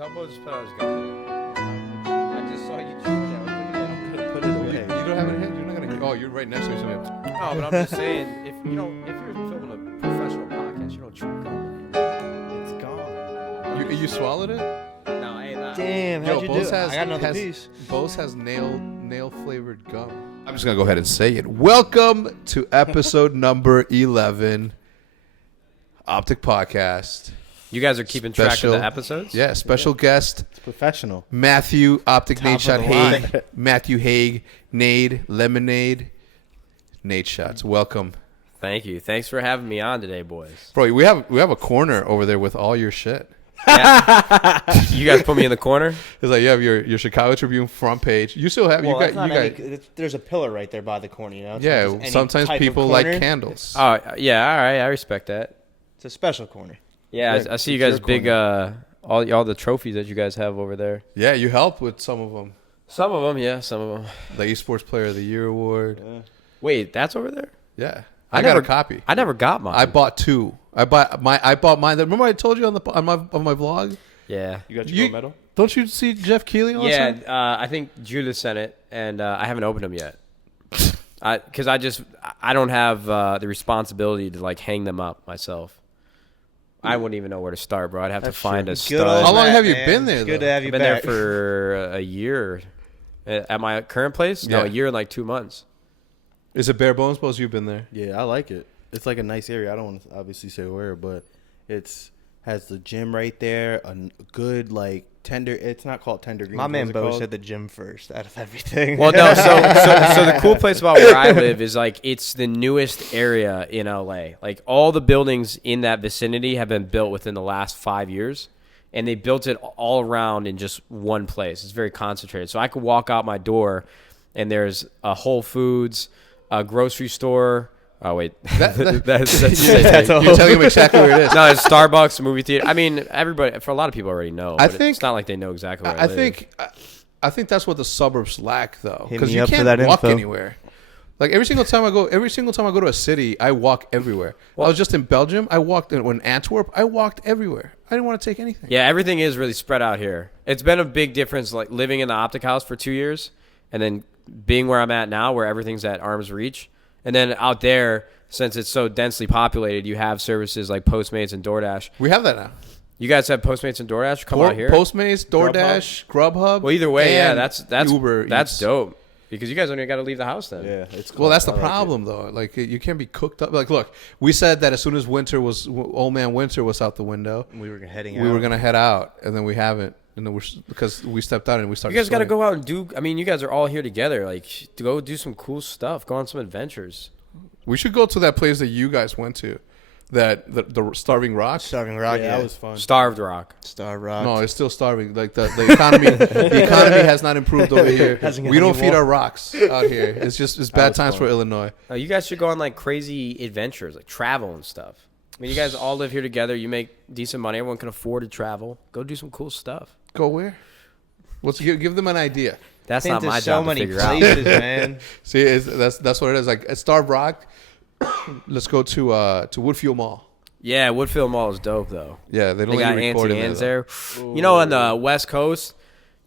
Tell Bo just put out his gun. I just saw you choose that. I'm gonna put it away. You don't have it in hand? You're not gonna hear. Oh, you're right next to me. No, but I'm just saying, if you're filming a professional podcast, you don't chew gum. It's gone. You swallowed it? No, I ain't not. Damn, how'd you do it? I got another piece. Bose has nail flavored gum. I'm just gonna go ahead and say it. Welcome to episode number 11, Optic Podcast. You guys are keeping track of the episodes? Yeah, special guest It's professional. Matthew Optic Top of NADESHOT the Haig, line. Matthew Haig, Nade Lemonade, NADESHOTs. Welcome, Thank you. Thanks for having me on today, boys. bro. We have a corner over there with all your shit. Yeah. You guys put me in the corner? It's like you have your Chicago Tribune front page. You still have There's a pillar right there by the corner, you know? It's not Yeah, just any sometimes type of people like corner. candles. Oh, yeah, all right. I respect that. It's a special corner. Yeah, Yeah, I see you it's guys' your big, all the trophies that you guys have over there. Yeah, you helped with some of them. Some of them, yeah, some of them. The Esports Player of the Year award. Yeah. Wait, that's over there? Yeah, I I got never- a copy. I never got mine. I bought two. I bought mine. Remember I told you on my vlog? Yeah. You got your You- gold medal? Don't you see Jeff Keighley on Yeah, some? I think Judah sent it, and I haven't opened them yet. Because I don't have the responsibility to like hang them up myself. I wouldn't even know where to start, bro. I'd have That's to find true. a Good old stud. How long Matt, have you man. been there, It's good though? to have I've you been back. there for a year. At my current place? No, Yeah. a year and like 2 months. Is it bare bones? Suppose you've been there. Yeah, I like it. It's like a nice area. I don't want to obviously say where, but has the gym right there. A good like tender. It's not called tender green. My What man is it Bo called? said the gym first out of everything. Well, no. So the cool place about where I live is like it's the newest area in LA. Like all the buildings in that vicinity have been built within the last 5 years, and they built it all around in just one place. It's very concentrated. So I could walk out my door, and there's a Whole Foods, a grocery store. Oh wait, that's You're telling him exactly where it is. no, it's Starbucks, movie theater. I mean, everybody. For a lot of people, already know. I but think- it's not like they know exactly where I live. think that's what the suburbs lack, though, Hit because me you up for can't that walk info. anywhere. Like every single time I go to a city, I walk everywhere. I was just in Belgium. I walked in Antwerp. I walked everywhere. I didn't want to take anything. Yeah, everything is really spread out here. It's been a big difference, like living in the Optic House for 2 years, and then being where I'm at now, where everything's at arm's reach. And then out there, since it's so densely populated, you have services like Postmates and DoorDash. We have that now. You guys have Postmates and DoorDash come out here? Postmates, DoorDash, Grubhub. Well, either way, yeah, and that's Uber. that's Eats. dope. Because you guys only got to leave the house then. Yeah, it's cool. Well, that's the I like it. problem, though. Like you can't be cooked up. Like, look, we said that as soon as old man winter was out the window, we were heading we out. were gonna head out, and then we haven't, and then because we stepped out and we started. You guys got to sweating. go out and do. I mean, you guys are all here together. Like, to go do some cool stuff. Go on some adventures. We should go to that place that you guys went to, the Starving Rock. Starving Rock. Yeah, that was fun. Starved Rock. Star Rock. No, it's still starving. Like the economy has not improved over here. Hasn't got We don't any feed more. our rocks out here. It's bad was times fun. for Illinois. You guys should go on like crazy adventures, like travel and stuff. I mean, you guys all live here together. You make decent money. Everyone can afford to travel. Go do some cool stuff. Go where? Let's give them an idea. That's Been not to my so job to many figure out. places, man. See, that's what it is. Like at Starved Rock, let's go to Woodfield Mall. Yeah, Woodfield Mall is dope though. Yeah, they don't They let got you record Auntie in Anne's there. there. You know, on the West Coast,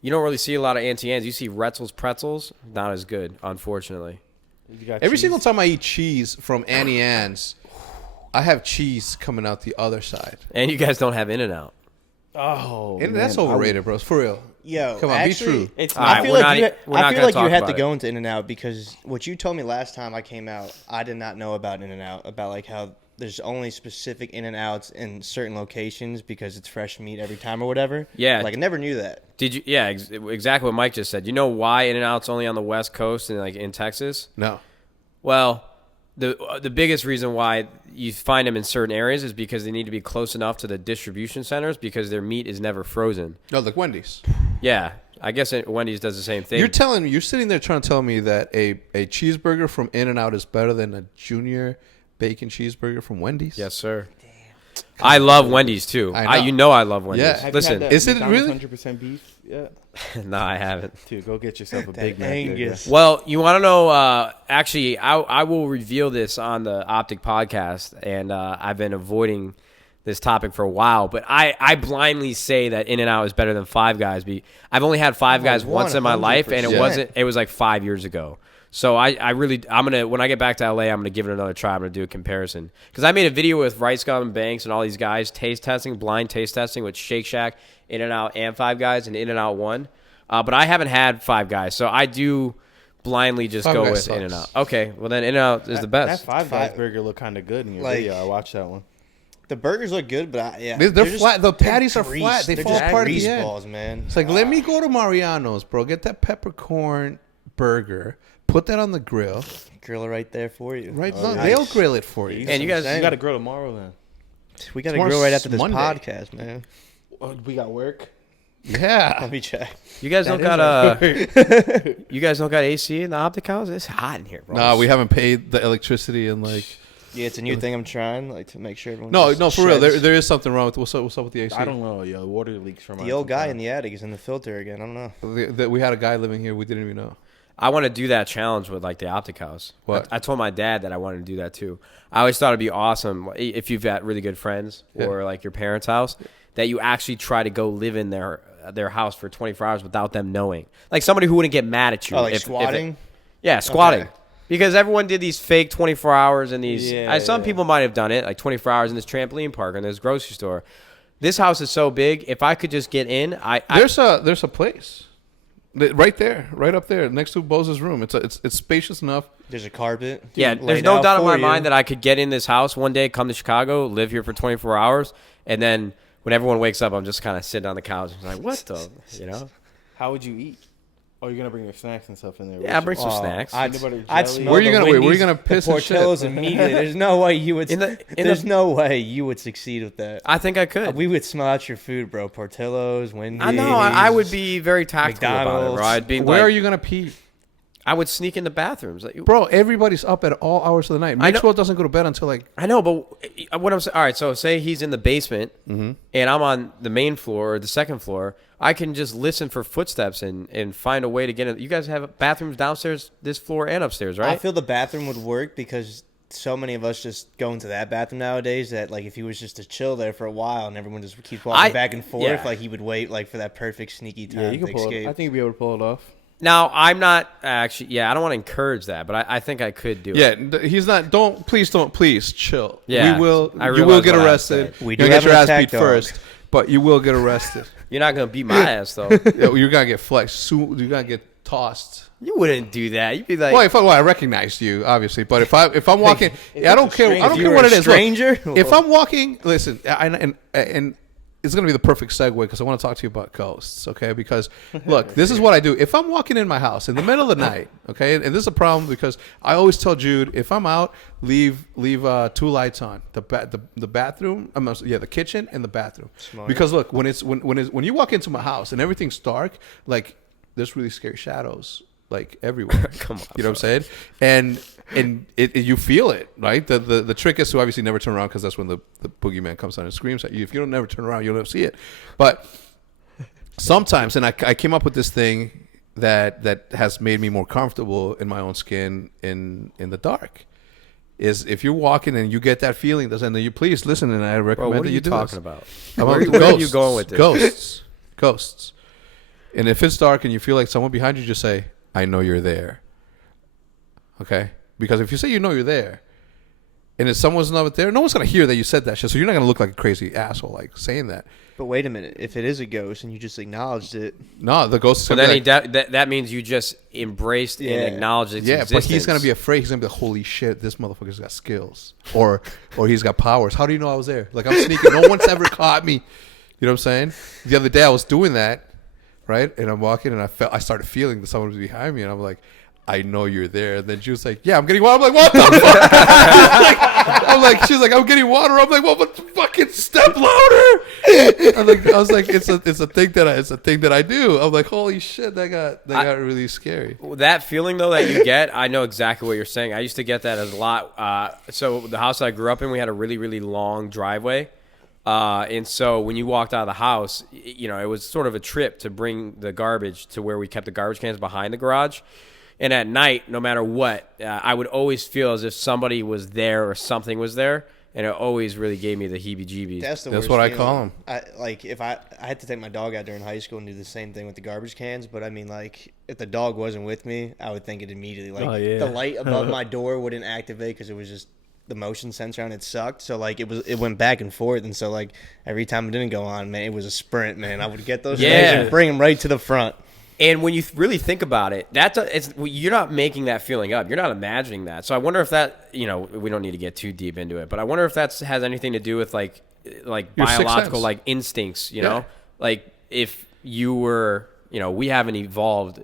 you don't really see a lot of Auntie Anne's. You see Retzel's Pretzels, not as good, unfortunately. You got Every cheese. single time I eat cheese from Annie Ann's, I have cheese coming out the other side. And you guys don't have In-N-Out. Oh, And that's man, overrated, bro. For real. Yo, Come on, be actually, true. It's All right, I feel we're like not- we're not gonna talk you had about to it. go into In-N-Out because what you told me last time I came out, I did not know about In-N-Out, about like how there's only specific In-N-Outs in certain locations because it's fresh meat every time or whatever. Yeah. Like I never knew that. Did you? Yeah, exactly what Mike just said. You know why In-N-Out's only on the West Coast and like in Texas? No. Well, the biggest reason why you find them in certain areas is because they need to be close enough to the distribution centers because their meat is never frozen. No, like Wendy's. Yeah, I guess Wendy's does the same thing. You're sitting there trying to tell me that a cheeseburger from In-N-Out is better than a junior bacon cheeseburger from Wendy's? Yes, sir. I love Wendy's too. I know. You know I love Wendy's. Yeah. Have Listen, you had the is it McDonald's really? 100% beef? Yeah. no, I haven't. Dude, go get yourself a That Big Mac. Angus. Well, you want to know? Actually, I will reveal this on the Optic podcast, and I've been avoiding this topic for a while, but I blindly say that In-N-Out is better than Five Guys. I've only had Five Guys once in my life, and it was like 5 years ago. So I'm gonna, when I get back to LA, I'm gonna give it another try. I'm gonna do a comparison because I made a video with Rice Gum and Banks and all these guys blind taste testing with Shake Shack, In-N-Out, and Five Guys, and In-N-Out won. But I haven't had Five Guys, so I do blindly just go with In-N-Out. Okay, well then In-N-Out is the best. That Five Guys burger looked kind of good in your video. I watched that one. The burgers look good, but they're flat. The patties are flat. They fall apart at the end. Balls, man. It's like, let me go to Mariano's, bro. Get that peppercorn burger. Put that on the grill. Grill it right there for you. Right, they'll grill it for you. And you guys got to grill tomorrow then. We got to grill right after this podcast, man. We got work. Yeah. Let me check. You guys don't got you guys don't got AC in the Optic House? It's hot in here, bro. No, we haven't paid the electricity in like. Yeah, it's a new thing I'm trying, to make sure everyone. No, for real. There is something wrong with what's up with the AC. I don't know, yo. Water leaks from the old guy in the attic is in the filter again. I don't know. We had a guy living here. We didn't even know. I want to do that challenge with like the Optic House. What? I told my dad that I wanted to do that too. I always thought it'd be awesome if you've got really good friends or like your parents' house that you actually try to go live in their house for 24 hours without them knowing. Like somebody who wouldn't get mad at you. Oh, like squatting? Squatting. Okay. Because everyone did these fake 24 hours in these. Some people might have done it, like 24 hours in this trampoline park or in this grocery store. This house is so big. If I could just get in, there's a place right there, right up there, next to Bose's room. It's spacious enough. There's a carpet. There's no doubt in my mind that I could get in this house one day, come to Chicago, live here for 24 hours, and then when everyone wakes up, I'm just kind of sitting on the couch, like, what the, How would you eat? Oh, you're gonna bring your snacks and stuff in there. Yeah, I'll bring some snacks. I'd smell. Where are you gonna piss and shit? Portillo's immediately. There's no way you would. There's no way you would succeed with that. I think I could. We would smell out your food, bro. Portillo's, Wendy's. I know. I would be very tactful about it, bro. I'd be Where are you gonna pee? I would sneak in the bathrooms. Bro, everybody's up at all hours of the night. Maxwell doesn't go to bed until like... I know, but what I'm saying... All right, so say he's in the basement, and I'm on the main floor or the second floor. I can just listen for footsteps and find a way to get in. You guys have bathrooms downstairs, this floor, and upstairs, right? I feel the bathroom would work because so many of us just go into that bathroom nowadays that, like, if he was just to chill there for a while and everyone just keeps walking back and forth, like, he would wait, like, for that perfect sneaky time you can to pull escape. it. I think you'd be able to pull it off. Now, I'm not actually... I don't want to encourage that, but I think I could do it. Yeah, he's not... Please chill. Yeah. You will get arrested. We do You'll have get your ass beat dog. first, but you will get arrested. You're not going to beat my ass, though. You're going to get flexed. You're going to get tossed. You wouldn't do that. You'd be like... Well, I recognized you, obviously, but if I'm walking... I don't care what it is. Stranger? Look, if I'm walking... Listen, and it's going to be the perfect segue because I want to talk to you about ghosts, okay? Because, look, this is what I do. If I'm walking in my house in the middle of the night, okay, and this is a problem because I always tell Jude, if I'm out, leave 2 lights on. The bathroom, the kitchen and the bathroom. Smart. Because, look, when you walk into my house and everything's dark, like, there's really scary shadows, like, everywhere. Come on. You know what I'm saying? And you feel it, right? The trick is to obviously never turn around because that's when the boogeyman comes down and screams at you. If you don't never turn around, you'll never see it. But sometimes, and I came up with this thing that has made me more comfortable in my own skin in the dark, is if you're walking and you get that feeling, and then you please listen, and I recommend that you do this. What are you talking About where are you going with this? Ghosts. And if it's dark and you feel like someone behind you, just say, I know you're there. Okay? Because if you say you know you're there, and if someone's not there, no one's going to hear that you said that shit, so you're not going to look like a crazy asshole, like, saying that. But wait a minute. If it is a ghost and you just acknowledged it... No, the ghost is So going to then that means you just embraced and acknowledged its existence. Yeah, but he's going to be afraid. He's going to be like, holy shit, this motherfucker's got skills. Or he's got powers. How do you know I was there? Like, I'm sneaking. No one's ever caught me. You know what I'm saying? The other day I was doing that, right? And I'm walking, and I started feeling that someone was behind me, and I'm like, I know you're there. And then she was like, yeah, I'm getting water. I'm like, what the fuck? She's like, I'm getting water. I'm like, well, but fucking step louder. I was like, it's a thing that I do. I'm like, holy shit, that got really scary. That feeling though that you get, I know exactly what you're saying. I used to get that a lot. So the house I grew up in, we had a really, really long driveway. And so when you walked out of the house, it was sort of a trip to bring the garbage to where we kept the garbage cans behind the garage. And at night, no matter what, I would always feel as if somebody was there or something was there. and it always really gave me the heebie-jeebies. That's That's worst what I feeling. call 'em. If I had to take my dog out during high school and do the same thing with the garbage cans, but I mean, like, if the dog wasn't with me, I would think it immediately. Like, Oh, yeah. the light above my door wouldn't activate because it was just the motion sensor on it sucked. So, like, it went back and forth. And so, like, every time it didn't go on, man, it was a sprint, man. I would get those things and bring them right to the front. And when you really think about it, you're not making that feeling up. You're not imagining that. So I wonder if that, we don't need to get too deep into it, but I wonder if that has anything to do with like Your biological sixth like instincts. You Yeah. know, like if you were, we haven't evolved.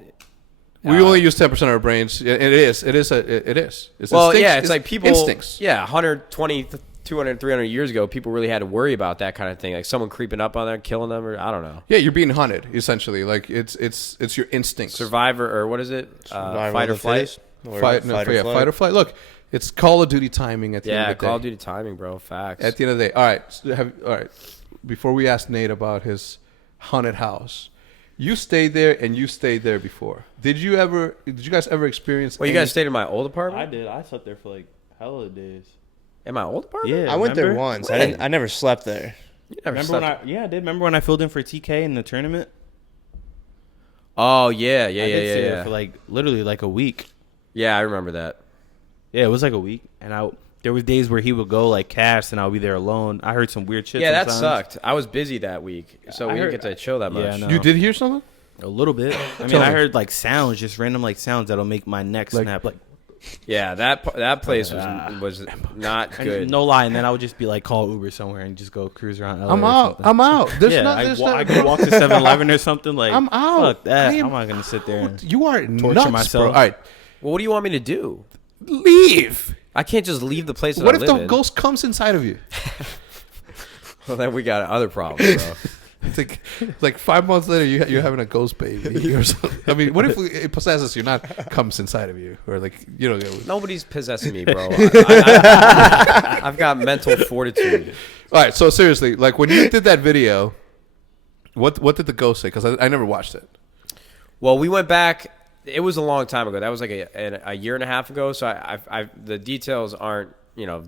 We only use 10% of our brains. It is. It's Well, instincts. yeah, it's like people. Instincts. Yeah, 120, 200, 300 years ago, people really had to worry about that kind of thing, like someone creeping up on them, killing them, or I don't know. Yeah, you're being hunted essentially. Like it's your instincts. Survivor, or what is it? Survival Fight of or the flight. fittest, or Fight or flight. Look, it's Call of Duty timing at the end Yeah, of the day. Call of Duty timing, bro. Facts. At the end of the day. All right. Before we ask Nate about his haunted house, you stayed there and you stayed there before. Did you guys ever experience? Well, you guys stayed in my old apartment. I did. I slept there for like hella days. In my old apartment? Yeah, I went there remember? once. When? I never slept there. You never Remember slept. I did. Remember when I filled in for TK in the tournament? Oh yeah, I did stay there for like literally like a week. Yeah, I remember that. Yeah, it was like a week, and there was days where he would go like cast, and I'll be there alone. I heard some weird shit. Yeah, that sometimes. sucked. I was busy that week, so we didn't get to chill that much. Yeah, no. You did hear something? A little bit. I mean, Tell I me. heard like sounds, just random like sounds that'll make my neck Like- snap. Like Yeah, that place was not good. and no lie, and then I would just be like, call Uber somewhere and just go cruise around. LA I'm or out. something. I'm out. There's Yeah, there's I could walk to 7-Eleven or something. Like I'm out. Fuck that. I am- I'm not gonna sit there. And, You are torture nuts, myself. bro. All right, Well, what do you want me to do? leave. I can't just leave the place that What I if live the in. ghost comes inside of you? Well, then we got other problems, bro. It's like 5 months later, you're having a ghost baby or something. I mean, what if it possesses you, not comes inside of you, or like Nobody's possessing me, bro. I've got mental fortitude. All right, so seriously, like when you did that video, what did the ghost say? Because I never watched it. Well, we went back. It was a long time ago. That was like a year and a half ago. So the details aren't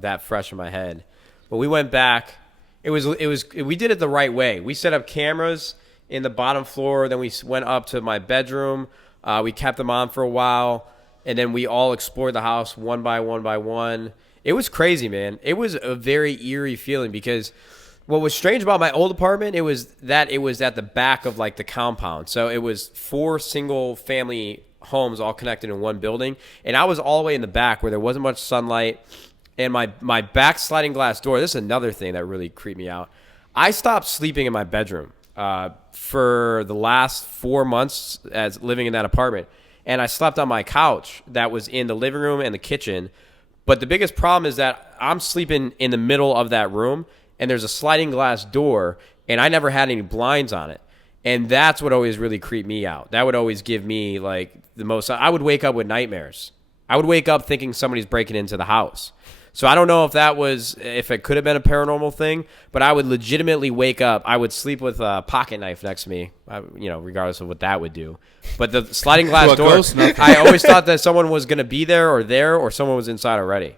that fresh in my head. But we went back. We did it the right way. We set up cameras in the bottom floor. Then we went up to my bedroom. We kept them on for a while, and then we all explored the house one by one. It was crazy, man. It was a very eerie feeling because what was strange about my old apartment, it was at the back of like the compound. So it was 4 single family homes all connected in one building, and I was all the way in the back where there wasn't much sunlight. And my back sliding glass door, this is another thing that really creeped me out. I stopped sleeping in my bedroom for the last 4 months as living in that apartment, and I slept on my couch that was in the living room and the kitchen. But the biggest problem is that I'm sleeping in the middle of that room, and there's a sliding glass door, and I never had any blinds on it. And that's what always really creeped me out. That would always give me like the most. I would wake up with nightmares. I would wake up thinking somebody's breaking into the house. So I don't know if it could have been a paranormal thing, but I would legitimately wake up. I would sleep with a pocket knife next to me, regardless of what that would do. But the sliding glass door, ghost? Nothing. I always thought that someone was going to be there, or someone was inside already.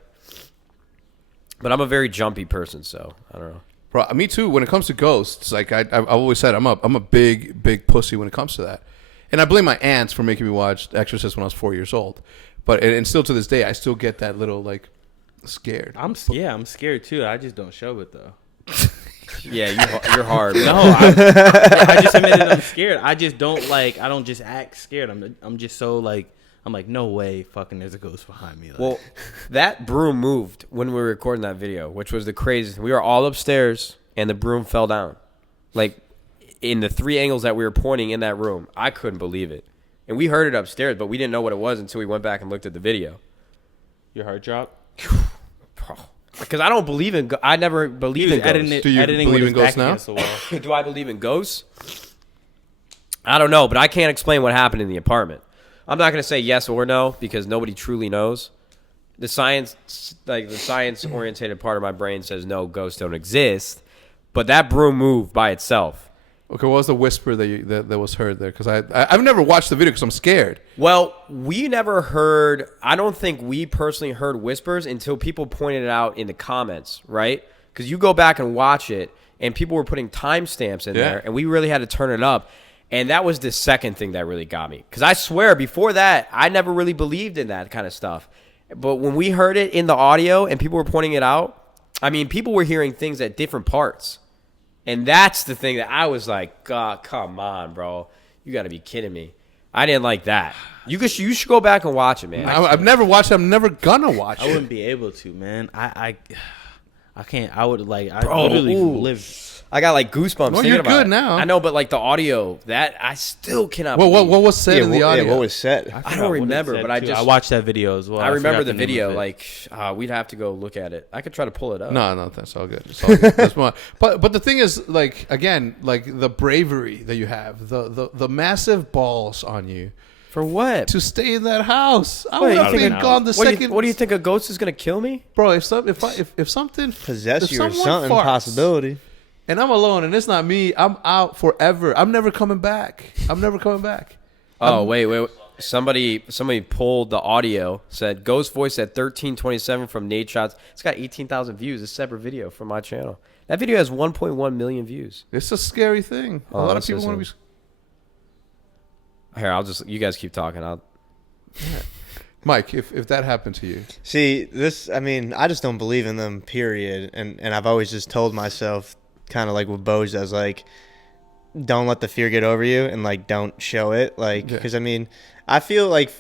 But I'm a very jumpy person, so I don't know. Bro, me too. When it comes to ghosts, like I've always said, I'm a big pussy when it comes to that, and I blame my aunts for making me watch Exorcist when I was 4 years old. But and still to this day, I still get that little like scared. I'm scared too. I just don't show it though. Yeah, you're hard. Bro. No, I just admitted I'm scared. I just don't like. I don't just act scared. I'm just so like. I'm like, no way, fucking, there's a ghost behind me. Like, Well, that broom moved when we were recording that video, which was the craziest. We were all upstairs, and the broom fell down. Like, in the 3 angles that we were pointing in that room. I couldn't believe it. And we heard it upstairs, but we didn't know what it was until we went back and looked at the video. your heart dropped. Because I don't believe in. I never believe in ghosts. Do you editing believe with in his ghosts back now? against the wall. Do I believe in ghosts? I don't know, but I can't explain what happened in the apartment. I'm not going to say yes or no because nobody truly knows. The science-oriented part of my brain says no, ghosts don't exist. But that broom moved by itself. Okay, what was the whisper that was heard there? Because I've never watched the video because I'm scared. Well, we never heard. I don't think we personally heard whispers until people pointed it out in the comments, right? Because you go back and watch it, and people were putting timestamps in there, and we really had to turn it up. And that was the second thing that really got me. Because I swear, before that, I never really believed in that kind of stuff. But when we heard it in the audio and people were pointing it out, I mean, people were hearing things at different parts. And that's the thing that I was like, God, come on, bro. You got to be kidding me. I didn't like that. You should go back and watch it, man. I've never watched it. I'm never gonna watch it. I wouldn't be able to, man. I can't. I would like. I Bro, literally ooh. live. I got like goosebumps Well, thinking you're about good it. now. I know, but like the audio, that I still cannot Well, believe. what was said in the audio? what was said? I don't remember, but I watched that video as well. I remember forgot the name video. of it. Like, we'd have to go look at it. I could try to pull it up. No, that's all good. It's all good. That's more. But the thing is, like, again, like the bravery that you have, the massive balls on you For what? to stay in that house. I Wait, would you have think been a- gone the What second. do you think a ghost is gonna kill me? Bro? If something Possess if you or someone something, farts, possibility. and I'm alone and it's not me, I'm out forever. I'm never coming back. Oh, wait. Somebody pulled the audio, said ghost voice at 1327 from NADESHOT. It's got 18,000 views. It's a separate video from my channel. That video has 1.1 million views. It's a scary thing. A Oh, lot of let's people want to listen. be. Here, you guys keep talking. Mike, if that happened to you, See, I just don't believe in them, period. And I've always just told myself, kind of like what Bo does, like, don't let the fear get over you and, like, don't show it. Like, Yeah. because, I feel like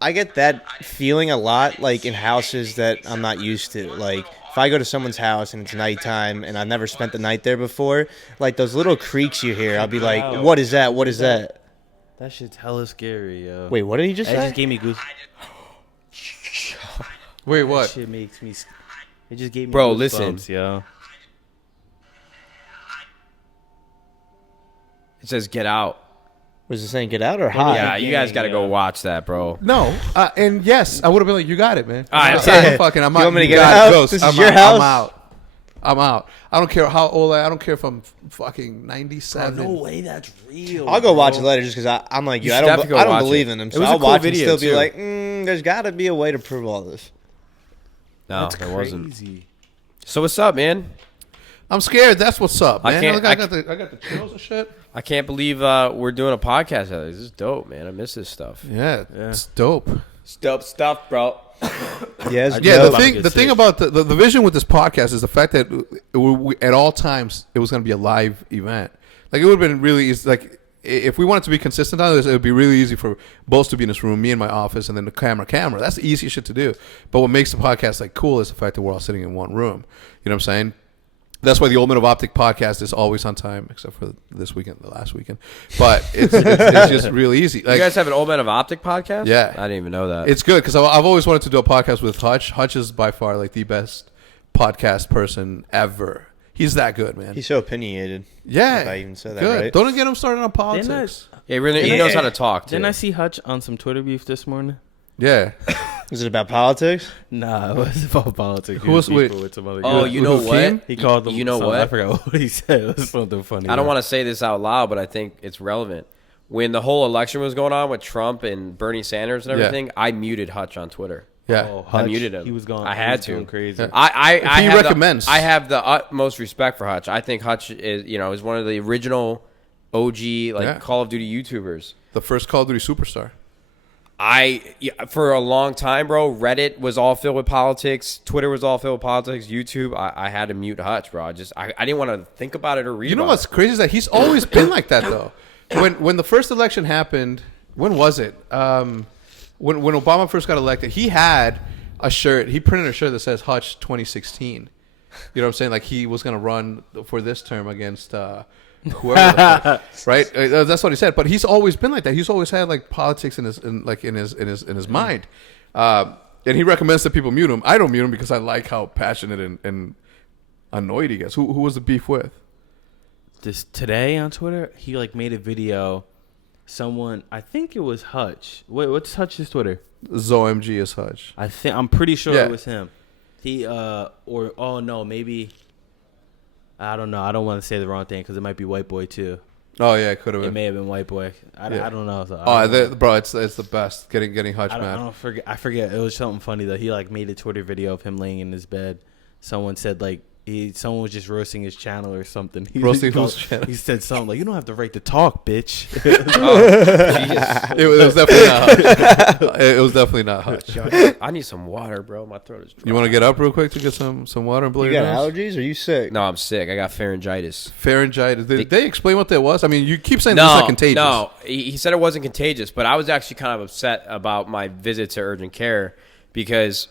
I get that feeling a lot, like, in houses that I'm not used to. Like, if I go to someone's house and it's nighttime and I've never spent the night there before, like, those little creaks you hear, I'll be like, what is that? What is that? That shit's hella scary, yo. Wait, what did he just That say? just gave me goose. wait, That what? shit makes me. It just gave me. Bro, goosebumps, listen. yo. It says get out. Was it saying get out or hide? Yeah, you guys got to go watch that, bro. No, and yes, I would have been like, you got it, man. All right, I'm okay. fucking. I'm You out. want me to You get got it, out? Ghost. This is I'm your out. house? I'm out. I don't care how old I don't care if I'm fucking 97. No way, that's real. I'll go watch it bro. later just because I'm like you. You I should don't. definitely go I don't watch believe it. in them, It so was a I'll cool watch and video, still be too. like, there's got to be a way to prove all this. No, That's there wasn't. crazy. So what's up, man? I'm scared. That's what's up, I man. can't- I got the chills and shit. I can't believe we're doing a podcast together. This is dope, man. I miss this stuff. Yeah, it's dope. It's dope stuff, bro. Yes. Yeah, dope. the thing about the vision with this podcast is the fact that we, at all times it was going to be a live event. Like, it would have been really easy. Like, if we wanted to be consistent on this, it would be really easy for both to be in this room, me in my office, and then the camera. That's the easiest shit to do. But what makes the podcast like cool is the fact that we're all sitting in one room. You know what I'm saying? That's why the Old Men of Optic podcast is always on time, except for this weekend, the last weekend. But it's just really easy. Like, You guys have an Old Man of Optic podcast? Yeah. I didn't even know that. it's good because I've always wanted to do a podcast with Hutch. Hutch is by far like the best podcast person ever. He's that good, man. He's so opinionated. Yeah, If I even said that good. right. Don't get him started on politics. Yeah, he knows how to talk, too. Didn't I see Hutch on some Twitter beef this morning? Yeah, Is it about politics? Nah, it was about politics. Who was- He was wait. with some other Oh, guy. you know Who, what? Keem? He called them. You know something. what? I forgot what he said. It was something funny. I don't want to say this out loud, but I think it's relevant. When the whole election was going on with Trump and Bernie Sanders and Yeah. everything, I muted Hutch on Twitter. yeah. Oh, I Hutch, muted him. He was gone. I he had was to. going crazy. Yeah. I He have recommends. I have the utmost respect for Hutch. I think Hutch is one of the original OG Yeah. Call of Duty YouTubers. The first Call of Duty superstar. For a long time, bro, Reddit was all filled with politics. Twitter was all filled with politics. YouTube, I had to mute Hutch, bro. I didn't want to think about it or read. You know about what's crazy is that he's always been like that though. When the first election happened, when was it? When Obama first got elected, he had a shirt. He printed a shirt that says Hutch 2016. You know what I'm saying? Like, he was going to run for this term against whoever, the fuck, right? That's what he said. But he's always been like that. He's always had like politics in his mind. And he recommends that people mute him. I don't mute him because I like how passionate and annoyed he gets. Who was the beef with? This today on Twitter, he made a video. Someone, I think it was Hutch. Wait, what's Hutch's Twitter? ZoMG is Hutch. I'm pretty sure Yeah. it was him. He maybe I don't know. I don't want to say the wrong thing because it might be white boy too. Oh yeah, it could have It been. may have been white boy. I don't know. So Bro, it's the best. Getting Hutch, man. I forget. It was something funny though. He like made a Twitter video of him laying in his bed. Someone said like someone was just roasting his channel or something. Roasting whose channel? He said something like, "You don't have the right to talk, bitch." It was definitely not Hutch. It was definitely not Hutch. I need some water, bro. My throat is dry. You want to get up real quick to get some water and blow You your got nose? allergies? Are you sick? No, I'm sick. I got pharyngitis. Pharyngitis. Did they explain what that was? I mean, you keep saying it's not contagious. No, he said it wasn't contagious, but I was actually kind of upset about my visit to urgent care because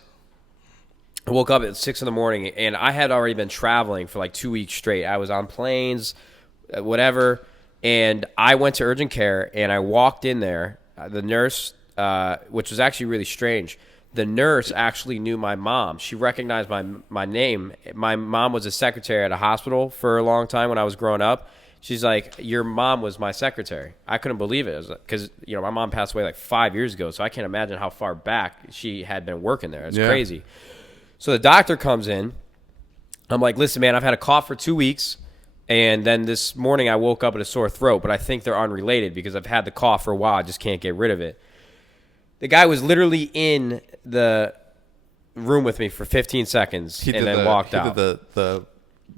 I woke up at 6 in the morning and I had already been traveling for like 2 weeks straight. I was on planes, whatever, and I went to urgent care and I walked in there. The nurse, which was actually really strange, the nurse actually knew my mom. She recognized my name. My mom was a secretary at a hospital for a long time when I was growing up. She's like, your mom was my secretary. I couldn't believe it because my mom passed away like 5 years ago, so I can't imagine how far back she had been working there. It's crazy. So the doctor comes in. I'm like, listen, man, I've had a cough for 2 weeks, and then this morning I woke up with a sore throat, but I think they're unrelated because I've had the cough for a while. I just can't get rid of it. The guy was literally in the room with me for 15 seconds and then walked out. He did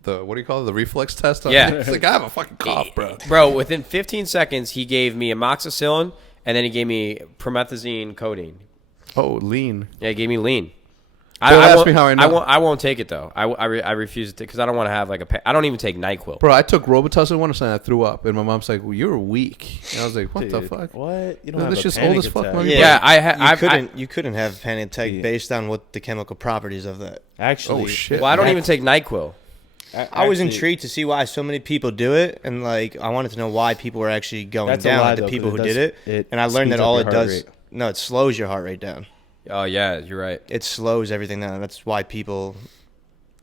the what do you call it? The reflex test? Yeah. It's like, I have a fucking cough, bro. Bro, within 15 seconds, he gave me amoxicillin, and then he gave me promethazine codeine. Oh, lean. Yeah, he gave me lean. Ask me how I know. I won't take it, though. I refuse to because I don't want to have like I don't even take NyQuil. Bro, I took Robitussin once and I threw up. And my mom's like, well, you're weak. And I was like, what the fuck? What? You don't This have shit's a old panic as fuck, attack. man. Yeah, You couldn't have panic attack based on what the chemical properties of that. Actually, Oh, shit. Well, I don't even take NyQuil. I was intrigued to see why so many people do it, and like I wanted to know why people were actually going That's a down. lie, Like the though, people 'cause who it did does- it, and I learned speeds that up all your it heart does. rate. No, it slows your heart rate down. Oh yeah, you're right. It slows everything down. That's why people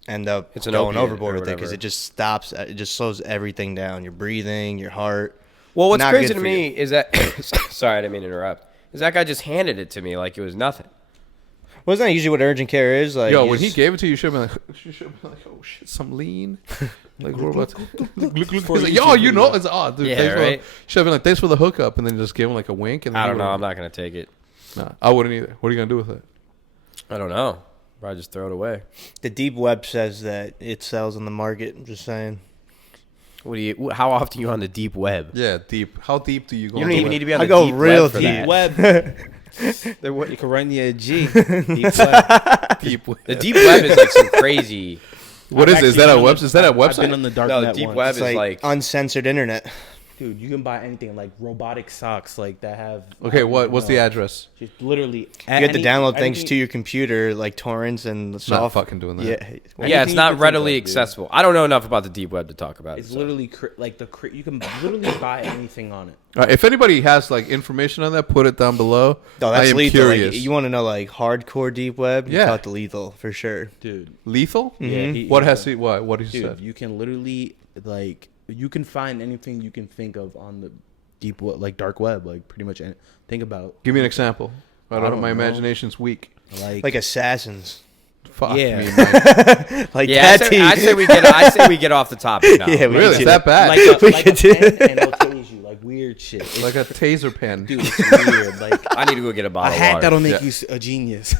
end up It's an going opiate overboard or with it because whatever. it just stops. It just slows everything down. Your breathing, your heart. Well, what's Not crazy good to for me is that sorry, I didn't mean to interrupt. Is that guy just handed it to me like it was nothing? Wasn't that usually what urgent care is? Like, Yo, you when he just- gave it to you, you should have been like, oh shit, some lean. Like, we're about to. He's like, yo, you know, it's odd. Dude, Yeah, thanks right? Should have been like, thanks for the hookup, and then just give him like a wink. And then I he don't know. would've- I'm not gonna take it. Nah, I wouldn't either. What are you gonna do with it? I don't know. Probably just throw it away. the deep web says that it sells on the market. I'm just saying. How often are you on the deep web? Yeah, deep. How deep do you go? You don't even need to be on I the go deep real web for deep. that. web. You can run you a G. Deep web. deep. The deep web is like some crazy. What is it? Is that a web? Is that a I've been website? on the dark No, the net deep once. web It's is like, like uncensored internet. Dude, you can buy anything like robotic socks like that have. Okay, what's the address? Just literally. You have to download things to your computer, like torrents and the Not software. fucking doing that. Yeah, yeah, it's Anything you not can think readily of, dude. accessible. I don't know enough about the deep web to talk about it. It's so. literally you can literally buy anything on it. All right, if anybody has like information on that, put it down below. No, I that's am lethal. curious. Like, you want to know like hardcore deep web? You Yeah. talk to lethal for sure. Dude. Lethal? Yeah, What has he? What he Dude, said? you can literally like you can find anything you can think of on the deep web, like dark web, like pretty much. Think about Give me an example. I don't know. don't My know. imagination's weak. like Assassins. Fuck Yeah. me, Mike. Like Yeah, that. I say we get off the topic now. Yeah, we Really? can Is that bad? like a, We like could a do pen, and it'll tase you like weird shit. It's, Like a taser pen. dude, it's weird. Like I need to go get a a bottle of hat water. that'll make Yeah. you a genius.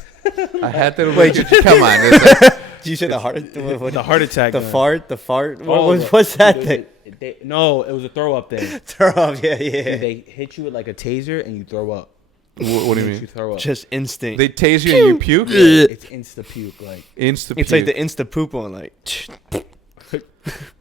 I had to. Wait, come on. It's like, Did you say the heart? The heart attack. The gun. fart. The fart. Oh, What's that dude, thing? No, it was a throw up thing. Throw up. Yeah, Dude, yeah. they hit you with like a taser and you throw up. what do you Makes mean? You throw up. Just instinct. They tase you and you puke. It's insta puke. Like Insta. It's like the insta poop one. Like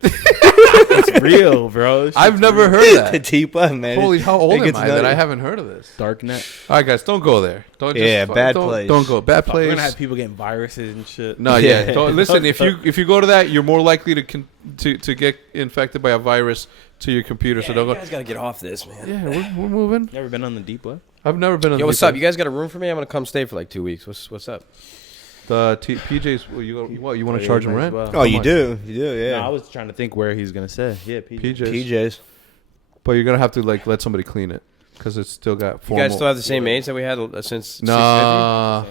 it's real, bro. I've never heard the that. deep web, man. Holy, how old It am gets I that I nutty. haven't heard of this? Darknet. All right, guys, don't go there. Don't. Yeah, bad don't, place. Don't go. Bad We're place. gonna have people getting viruses and shit. No, Yeah. yeah. Don't, listen, if you go to that, you're more likely to get infected by a virus to your computer. So don't you go. guys gotta get off this, man. Yeah, we're moving. Never been on the deep web. I've never been on. Yo, the what's deep up? web. You guys got a room for me? I'm gonna come stay for like 2 weeks. What's up? The PJs. Well, you want to charge them might as rent? well. Oh, you do. You do. Yeah. No, I was trying to think where he's gonna say. Yeah, PJs. PJs. But you're gonna have to like let somebody clean it because it's still got. You guys still have the same mates that we had since 650? Nah.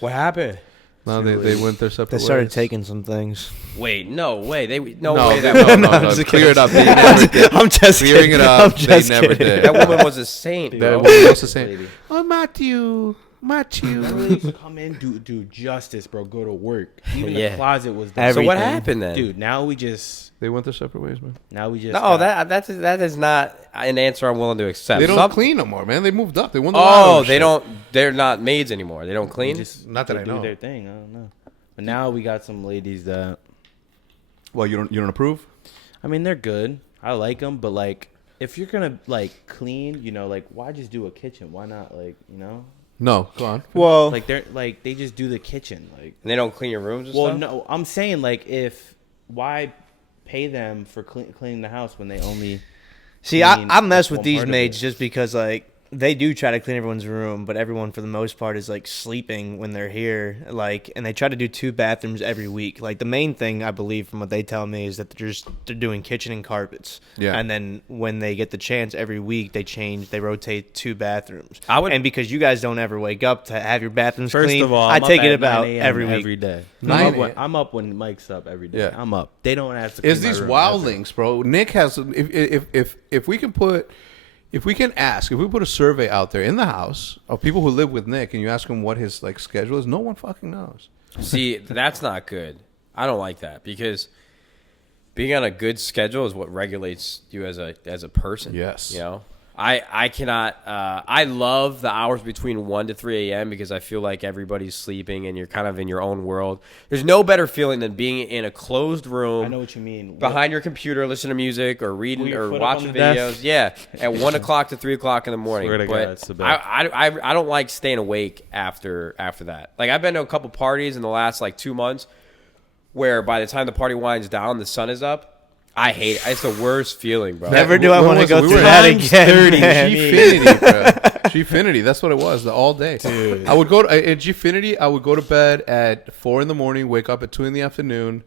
What happened? No, they went their separate They ways. started taking some things. Wait, no way. They way No, that no. Clear it up. They never did. I'm just Clearing kidding. it I'm up. They just never kidding. did. That woman was a saint, That bro. woman was the same. Lady. Oh, Matthew. Come in, do justice, bro. Go to work. Even Yeah. the closet was done. Everything. So what happened then? Dude, now we just They went their separate ways, man. No, that is not an answer I'm willing to accept. They don't Some- clean no more, man. They moved up. They won the Oh, lottery they shit. don't. They're not maids anymore. They don't clean. just Not that they I do know. their thing. I don't know. But now we got some ladies that Well, you don't approve? I mean they're good. I like them, but like if you're gonna like clean, you know, like why just do a kitchen? Why not like you know? No, go on. Well, Like they're like they just do the kitchen. Like And they don't clean your rooms and well, stuff? no, I'm saying like if why pay them for cleaning the house when they only see, clean I mess like with one these part of maids it? just because like they do try to clean everyone's room, but everyone for the most part is like sleeping when they're here. Like, and they try to do 2 bathrooms every week. Like the main thing I believe from what they tell me is that they're doing kitchen and carpets. Yeah. And then when they get the chance every week, they rotate 2 bathrooms. I would- and because you guys don't ever wake up to have your bathrooms First clean, of all, I I'm take up it at about 9 a.m. every week. every day. 9 I'm up when Mike's up every day. Yeah. I'm up. They don't ask to clean It's my these room wild ever. links, bro. Nick has if we can put if we put a survey out there in the house of people who live with Nick and you ask him what his like schedule is, no one fucking knows. See, that's not good. I don't like that because being on a good schedule is what regulates you as a person. Yes. You know, I cannot. I love the hours between 1 to 3 a.m. because I feel like everybody's sleeping and you're kind of in your own world. There's no better feeling than being in a closed room. I know what you mean. Behind your computer, listening to music or reading Put your or foot up watching on the desk. videos. Yeah, at 1 o'clock to 3 o'clock in the morning. Swear to but God, it's the best. I don't like staying awake after that. Like I've been to a couple parties in the last like 2 months where by the time the party winds down, the sun is up. I hate it. It's the worst feeling, bro. Never do I When want to was it? go We through were that times again. 30, man. Gfinity, bro. Gfinity, that's what it was. All day. Dude. I would go to, at Gfinity. I would go to bed at 4 a.m, wake up at 2 p.m,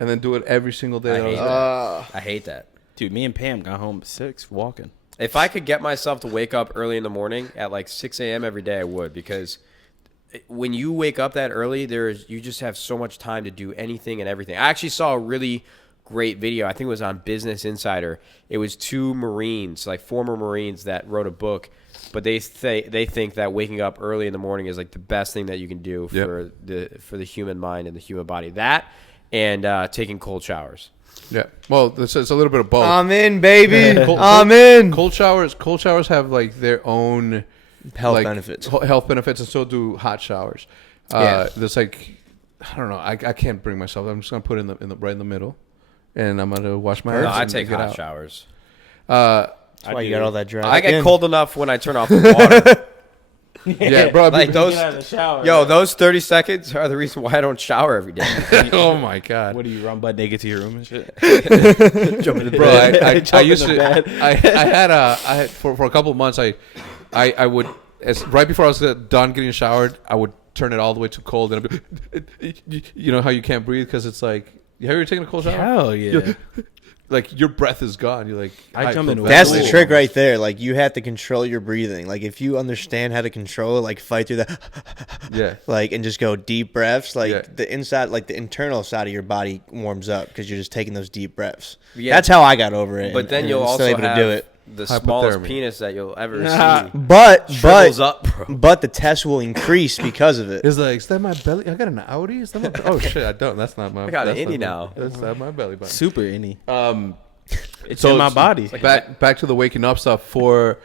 and then do it every single day. I that I hate was that. there. I hate that. Dude, me and Pam got home at 6 walking. If I could get myself to wake up early in the morning at like 6 a.m. every day, I would because when you wake up that early, you just have so much time to do anything and everything. I actually saw a really great video. I think it was on Business Insider. It was 2 Marines, like former Marines, that wrote a book, but they think that waking up early in the morning is like the best thing that you can do for the human mind and the human body. That and taking cold showers. Yeah. Well, it's a little bit of both. I'm in, baby. Cold- I'm in. Cold showers have like their own Health like, benefits. health benefits, and so do hot showers. Yeah. There's like, I don't know. I can't bring myself. I'm just gonna put it in the right in the middle, and I'm gonna wash my hands. No, I and take get hot out. showers. That's why you got all that dry. I get skin. cold enough when I turn off the water. Yeah, bro. Like those. Get out of the shower. Yo, those 30 seconds are the reason why I don't shower every day. Oh my god. What do you run butt naked to your room and shit? Jump into Bro, I Jump used in the to. bed. I had for a couple of months. I would right before I was done getting showered, I would turn it all the way to cold, and I'd be, you know how you can't breathe because it's like, have you ever taken a cold shower? Hell yeah. You're- like your breath is gone. You're like, I jump into That's the Ooh. trick right there. Like you have to control your breathing. Like if you understand how to control it, like fight through that, Yeah. like and just go deep breaths. Like Yeah. the inside, like the internal side of your body warms up because you're just taking those deep breaths. Yeah. That's how I got over it. But then and you'll I'm also still able have to do it. the smallest Hypothermia. penis that you'll ever Nah. see. But Shrivels up, bro. but the test will increase because of it. It's like, is that my belly? I got an Audi. Is that my? Oh shit, I don't. That's not my. I got an that's innie not now. That's not my belly button. Super innie. It's So in my it's- body. Back to the waking up stuff. For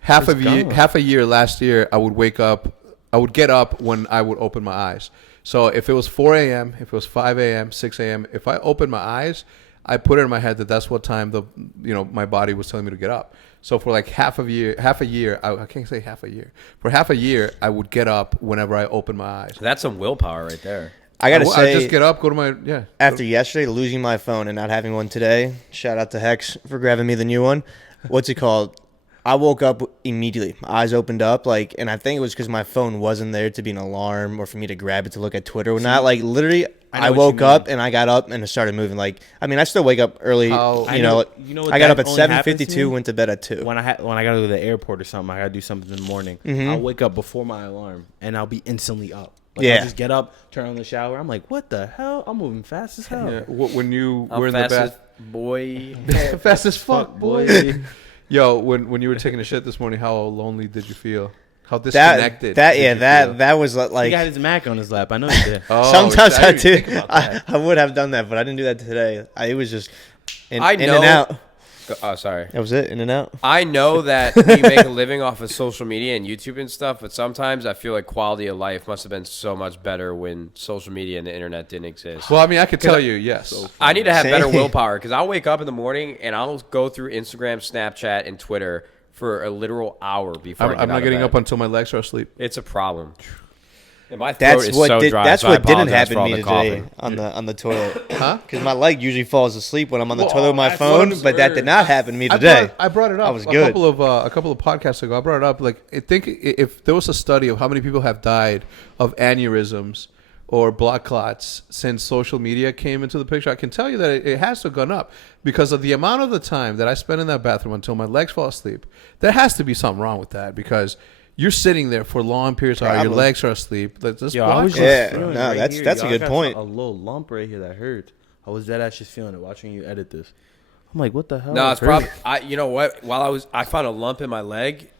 half a year last year, I would wake up. I would get up when I would open my eyes. So if it was 4 a.m., if it was 5 a.m., 6 a.m., if I opened my eyes, I put it in my head that that's what time my body was telling me to get up. So for like half a year, I can't say half a year. For half a year, I would get up whenever I opened my eyes. That's some willpower right there. I gotta I say, just get up, go to my after yesterday losing my phone and not having one today, shout out to Hex for grabbing me the new one. What's it called? I woke up immediately. My eyes opened up, like, and I think it was because my phone wasn't there to be an alarm or for me to grab it to look at Twitter or not. Like, literally, I know I what woke you up mean. and I got up and it started moving. Like, I mean, I still wake up early. How- You know, what I got up that at only happens to 7:52, me? went to bed at 2. When I gotta go to the airport or something, I gotta do something in the morning. Mm-hmm. I'll wake up before my alarm and I'll be instantly up. Like, Yeah. I just get up, turn on the shower. I'm like, what the hell? I'm moving fast as hell. Yeah. When you I'm were in the fast as bath, boy. fast as fuck, boy. boy. Yo, when you were taking a shit this morning, how lonely did you feel? How disconnected? That did yeah, you that feel? that was He like. got his Mac on his lap. I know he did. Oh, Sometimes I didn't even did. think about that. I would have done that, but I didn't do that today. It was just in I and know- out. Oh, sorry. That was it. In and out. I know that you make a living off of social media and YouTube and stuff, but sometimes I feel like quality of life must have been so much better when social media and the internet didn't exist. Well, I mean, I could tell you, yes. I need to have better Same. willpower because I'll wake up in the morning and I'll go through Instagram, Snapchat, and Twitter for a literal hour before I get I'm not out of getting bed. up until my legs are asleep. It's a problem. And my throat That's is what so did, dry. that's so I what didn't apologize happen for all to me the today coughing. on the toilet. Huh? Because my leg usually falls asleep when I'm on the toilet with my that's what I'm phone, but that did not happen to me today. I brought it up I was a good. couple of podcasts ago. I brought it up. Like, I think if there was a study of how many people have died of aneurysms or blood clots since social media came into the picture, I can tell you that it has to have gone up because of the amount of the time that I spend in that bathroom until my legs fall asleep. There has to be something wrong with that because you're sitting there for long periods of time. Your Probably. legs are asleep. That's Yo, I was just Yeah, feeling no, right that's- here, that's a yo. good I got point. A little lump right here that hurt. I was dead ass just feeling it watching you edit this. I'm like, what the hell? No, it's hurt? probably. You know what? While I found a lump in my leg.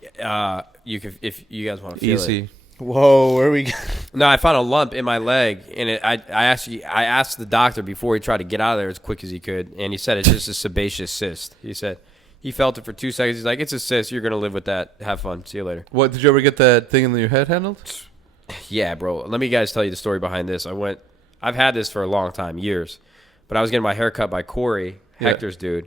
You could, if you guys want to feel easy. it. Whoa, where we go? No, I found a lump in my leg, and I asked the doctor before he tried to get out of there as quick as he could, and he said it's just a sebaceous cyst. He said he felt it for 2 seconds. He's like, it's a cyst. You're gonna live with that. Have fun. See you later. What, did you ever get that thing in your head handled? Yeah, bro. Let me guys tell you the story behind this. I've had this for a long time, years, but I was getting my hair cut by Corey, Hector's dude,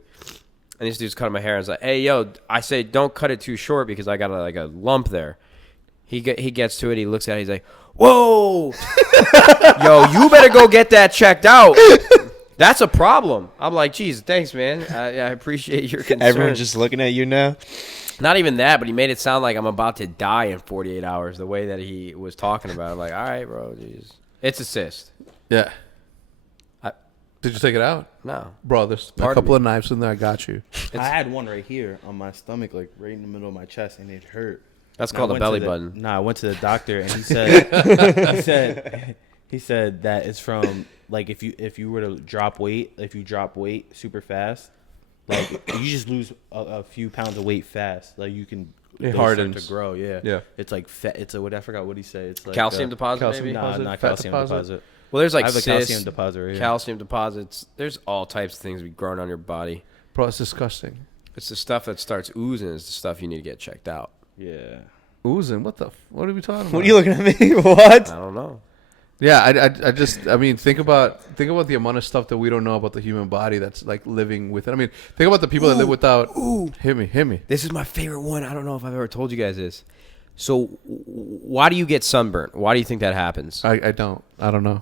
and this dude's cutting my hair, and he's like, hey, yo, I say don't cut it too short because I got a lump there. He gets to it. He looks at it. He's like, whoa, yo, you better go get that checked out. That's a problem. I'm like, geez, thanks, man. I appreciate your concern. Everyone's just looking at you now. Not even that, but he made it sound like I'm about to die in 48 hours, the way that he was talking about it. I'm like, all right, bro, jeez. It's a cyst. Yeah. Did you take it out? No. Bro, there's a Pardon couple me. of knives in there. I got you. I had one right here on my stomach, like right in the middle of my chest, and it hurt. That's And called I a went belly to button. No, I went to the doctor and he said he said that it's from like if you were to drop weight, if you drop weight super fast, like you just lose a few pounds of weight fast. Like you can It those hardens. start to grow. Yeah, Yeah. It's like fat. It's a what I forgot what he said. It's like Calcium deposit, calcium maybe? deposit? No, not Fat calcium deposit? deposit. Well, there's like I have a cysts, calcium deposit right here. calcium deposits. There's all types of things growing on your body. Bro, it's disgusting. It's the stuff that starts oozing is the stuff you need to get checked out. Yeah. Oozing? What are we talking about? What are you looking at me? What? I don't know. Yeah, I mean, think about the amount of stuff that we don't know about the human body that's like living with it. I mean, think about the people that live without. Hit me. This is my favorite one. I don't know if I've ever told you guys this. So, why do you get sunburnt? Why do you think that happens? I don't know.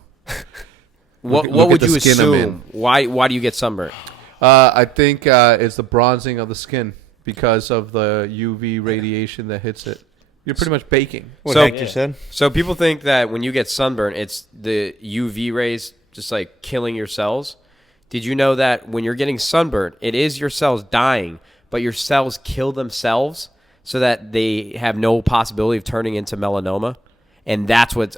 What look would at the you skin I'm assume? Why do you get sunburnt? I think it's the bronzing of the skin because of the UV radiation that hits it. You're pretty much baking. What So- Hector said? So people think that when you get sunburn, it's the UV rays just like killing your cells. Did you know that when you're getting sunburnt, it is your cells dying, but your cells kill themselves so that they have no possibility of turning into melanoma? And that's what's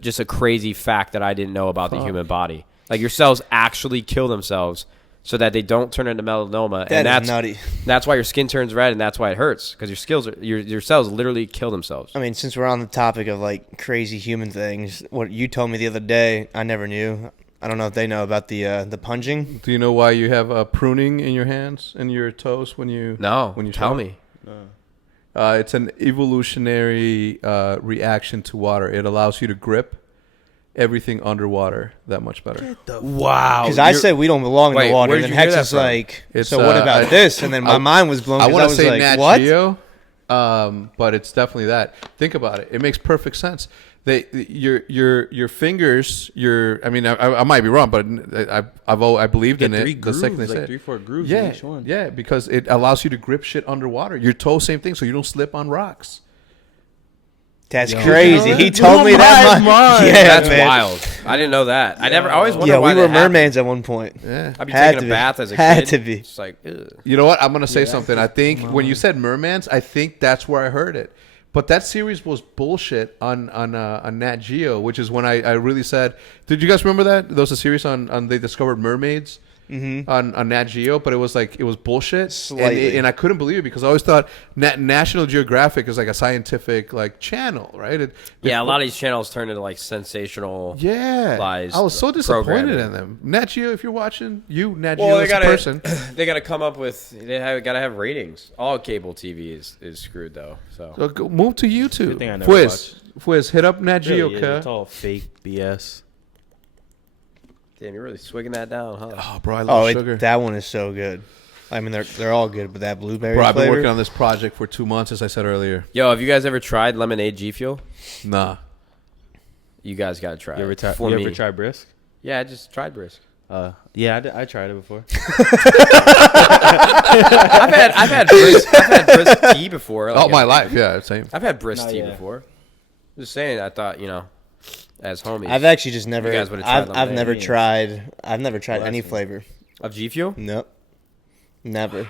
just a crazy fact that I didn't know about the human body. Like your cells actually kill themselves so that they don't turn into melanoma. That and is nutty. That's why your skin turns red, and that's why it hurts because your cells literally kill themselves. I mean, since we're on the topic of like crazy human things, what you told me the other day, I never knew. I don't know if they know about the punging. Do you know why you have pruning in your hands and your toes when you? No, When you tell tell me. It's an evolutionary reaction to water. It allows you to grip everything underwater that much better. Wow. Because I said we don't belong in Wait, the water, where and did then you hear Hex that is from? like, It's, so what about this? And then my mind was blown I because want I to was say like, Nat what? Geo, but it's definitely that. Think about it. It makes perfect sense. Your fingers. I mean, I might be wrong, but I believed in it. Grooves, the second they like said, 3-4 grooves in yeah, each one. yeah, because it allows you to grip shit underwater. Your toe, same thing, so you don't slip on rocks. That's Yo. crazy. You know He that? told me Blew that my much. mind. Yeah, That's man. wild. I didn't know that. I always wondered Yeah, why we were that happened. mermaids at one point. Yeah. I'd be Had taking to a be. bath as a Had kid. to be. It's like, ugh. You know what? I'm gonna say Yeah, something. I think when you said mermaids, I think that's where I heard it. But that series was bullshit on Nat Geo, which is when I really said, did you guys remember that? There was a series on they discovered mermaids. On Nat Geo, but it was bullshit, and I couldn't believe it because I always thought National Geographic is like a scientific like channel, right? A lot of these channels turn into like sensational. Yeah, lies. I was so disappointed in them. Nat Geo, if you're watching, Nat Geo as a person, they got to come up with. Got to have ratings. All cable TV is screwed though. So go, move to YouTube. Good thing I never watched. Fwiz, hit up Nat Geo. Really, it's all fake BS. Damn, you're really swigging that down, huh? Oh, bro, I love sugar. That one is so good. I mean, they're all good, but that blueberry Bro, I've been flavor. working on this project for 2 months, as I said earlier. Yo, have you guys ever tried lemonade G Fuel? Nah. You guys got to try You it. ever tried Brisk? Yeah, I just tried Brisk. Yeah, I tried it before. I've had Brisk tea before. All my life, yeah, same. I've had Brisk tea yeah. before. Just saying, I thought, as homies. I've actually just never. You guys would've tried I've never lemonade. tried. I've never tried any flavor. Of G Fuel? Nope. Never.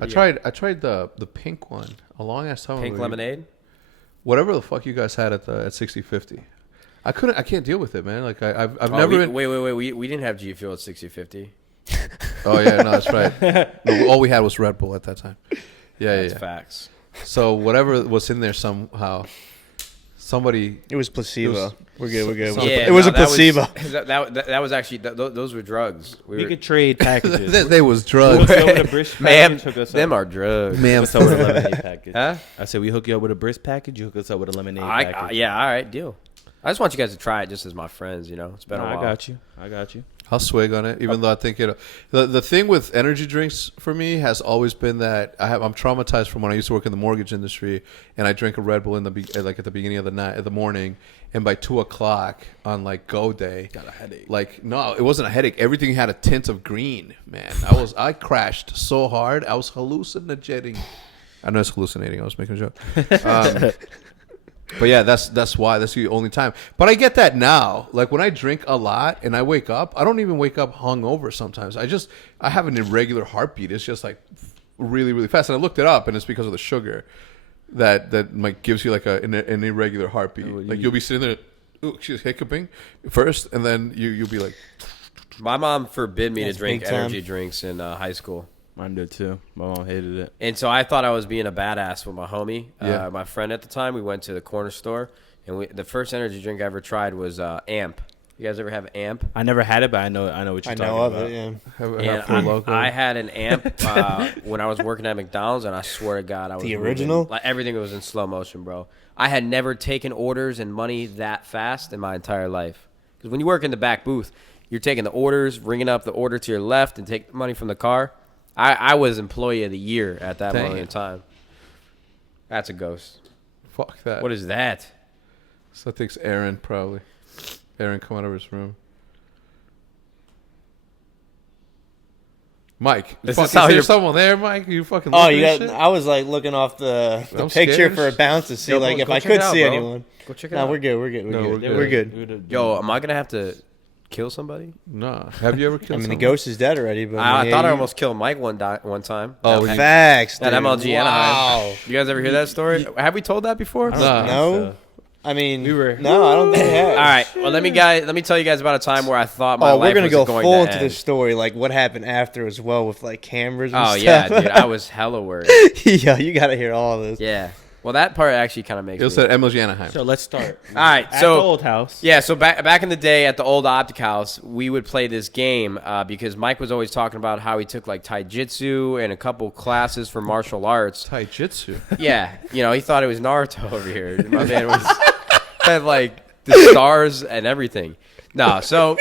I tried the pink one a long ass time ago. Pink lemonade? Whatever the fuck you guys had at 6050. I can't deal with it, man. Like I've never been. Wait. We didn't have G Fuel at 6050. Oh yeah, no, that's right. No, all we had was Red Bull at that time. Yeah, That's yeah. facts. So whatever was in there somehow, somebody. It was placebo. We're good. Yeah, It was a placebo. That was actually those were drugs. We could trade packages. They was We drugs. hook you up with a Brisk Ma'am, package, hook us them up. are drugs. Ma'am, Hook us up with a lemonade package. Huh? I said we hook you up with a Brisk package. You hook us up with a lemonade package. Yeah, all right, deal. I just want you guys to try it just as my friends, It's been a while. I got you. I'll swig on it, even though I think the thing with energy drinks for me has always been that I'm traumatized from when I used to work in the mortgage industry, and I drink a Red Bull at the beginning of the night, at the morning, and by 2:00 on like go day, Got a headache. Like no, it wasn't a headache. Everything had a tint of green, man. I crashed so hard, I was hallucinating. I know it's hallucinating. I was making a joke. But yeah, that's why. That's the only time. But I get that now. Like when I drink a lot and I wake up, I don't even wake up hungover sometimes. I have an irregular heartbeat. It's just like really, really fast. And I looked it up, and it's because of the sugar that like gives you like an irregular heartbeat. Like you'll be sitting there, ooh, she's hiccuping first, and then you'll be like. My mom forbid me That's to drink big time. energy drinks in high school. Mine did too. My mom hated it. And so I thought I was being a badass with my homie, Yeah. my friend at the time. We went to the corner store, and the first energy drink I ever tried was Amp. You guys ever have Amp? I never had it, but I know what you're talking about. it. Yeah. And I had an Amp when I was working at McDonald's, and I swear to God, I was The moving. original? Like everything was in slow motion, bro. I had never taken orders and money that fast in my entire life. Because when you work in the back booth, you're taking the orders, ringing up the order to your left, and take the money from the car. I was employee of the year at that moment in time. That's a ghost. Fuck that. What is that? So I think it's Aaron probably. Aaron, come out of his room. Mike, This fuck, is how there you're- someone there, Mike? You fucking. Oh, looking you at got. shit? I was like looking off the I'm picture scared. for a bounce to see Yo, like go if I check it could out, see bro. anyone. Go check it No, out. we're good. We're good. No, We're we're good. good. We're good. Yo, am I going to have to kill somebody? Nah. Have you ever killed I mean, someone? the ghost is dead already, but I yeah, thought I you- almost killed Mike one time. Oh, at, Facts. at dude. MLG Anaheim. Wow. You guys ever hear that story? Have we told that before? Nah. No. I mean, We were- no, I don't think we have. All right. Well, let me tell you guys about a time where I thought my Oh, life we're gonna was go going full to into end. the story, like what happened after as well with like cameras. And Oh stuff. yeah, dude, I was hella worried. Yeah, you gotta hear all this. Yeah. Well, that part actually kind of makes It was me. at MLG Anaheim. So let's start. All right. At So the old house. yeah, so back in the day at the old Optic House, we would play this game because Mike was always talking about how he took like taijutsu and a couple classes for martial arts. Taijutsu. Yeah, he thought it was Naruto over here. My man was had like the stars and everything. No, so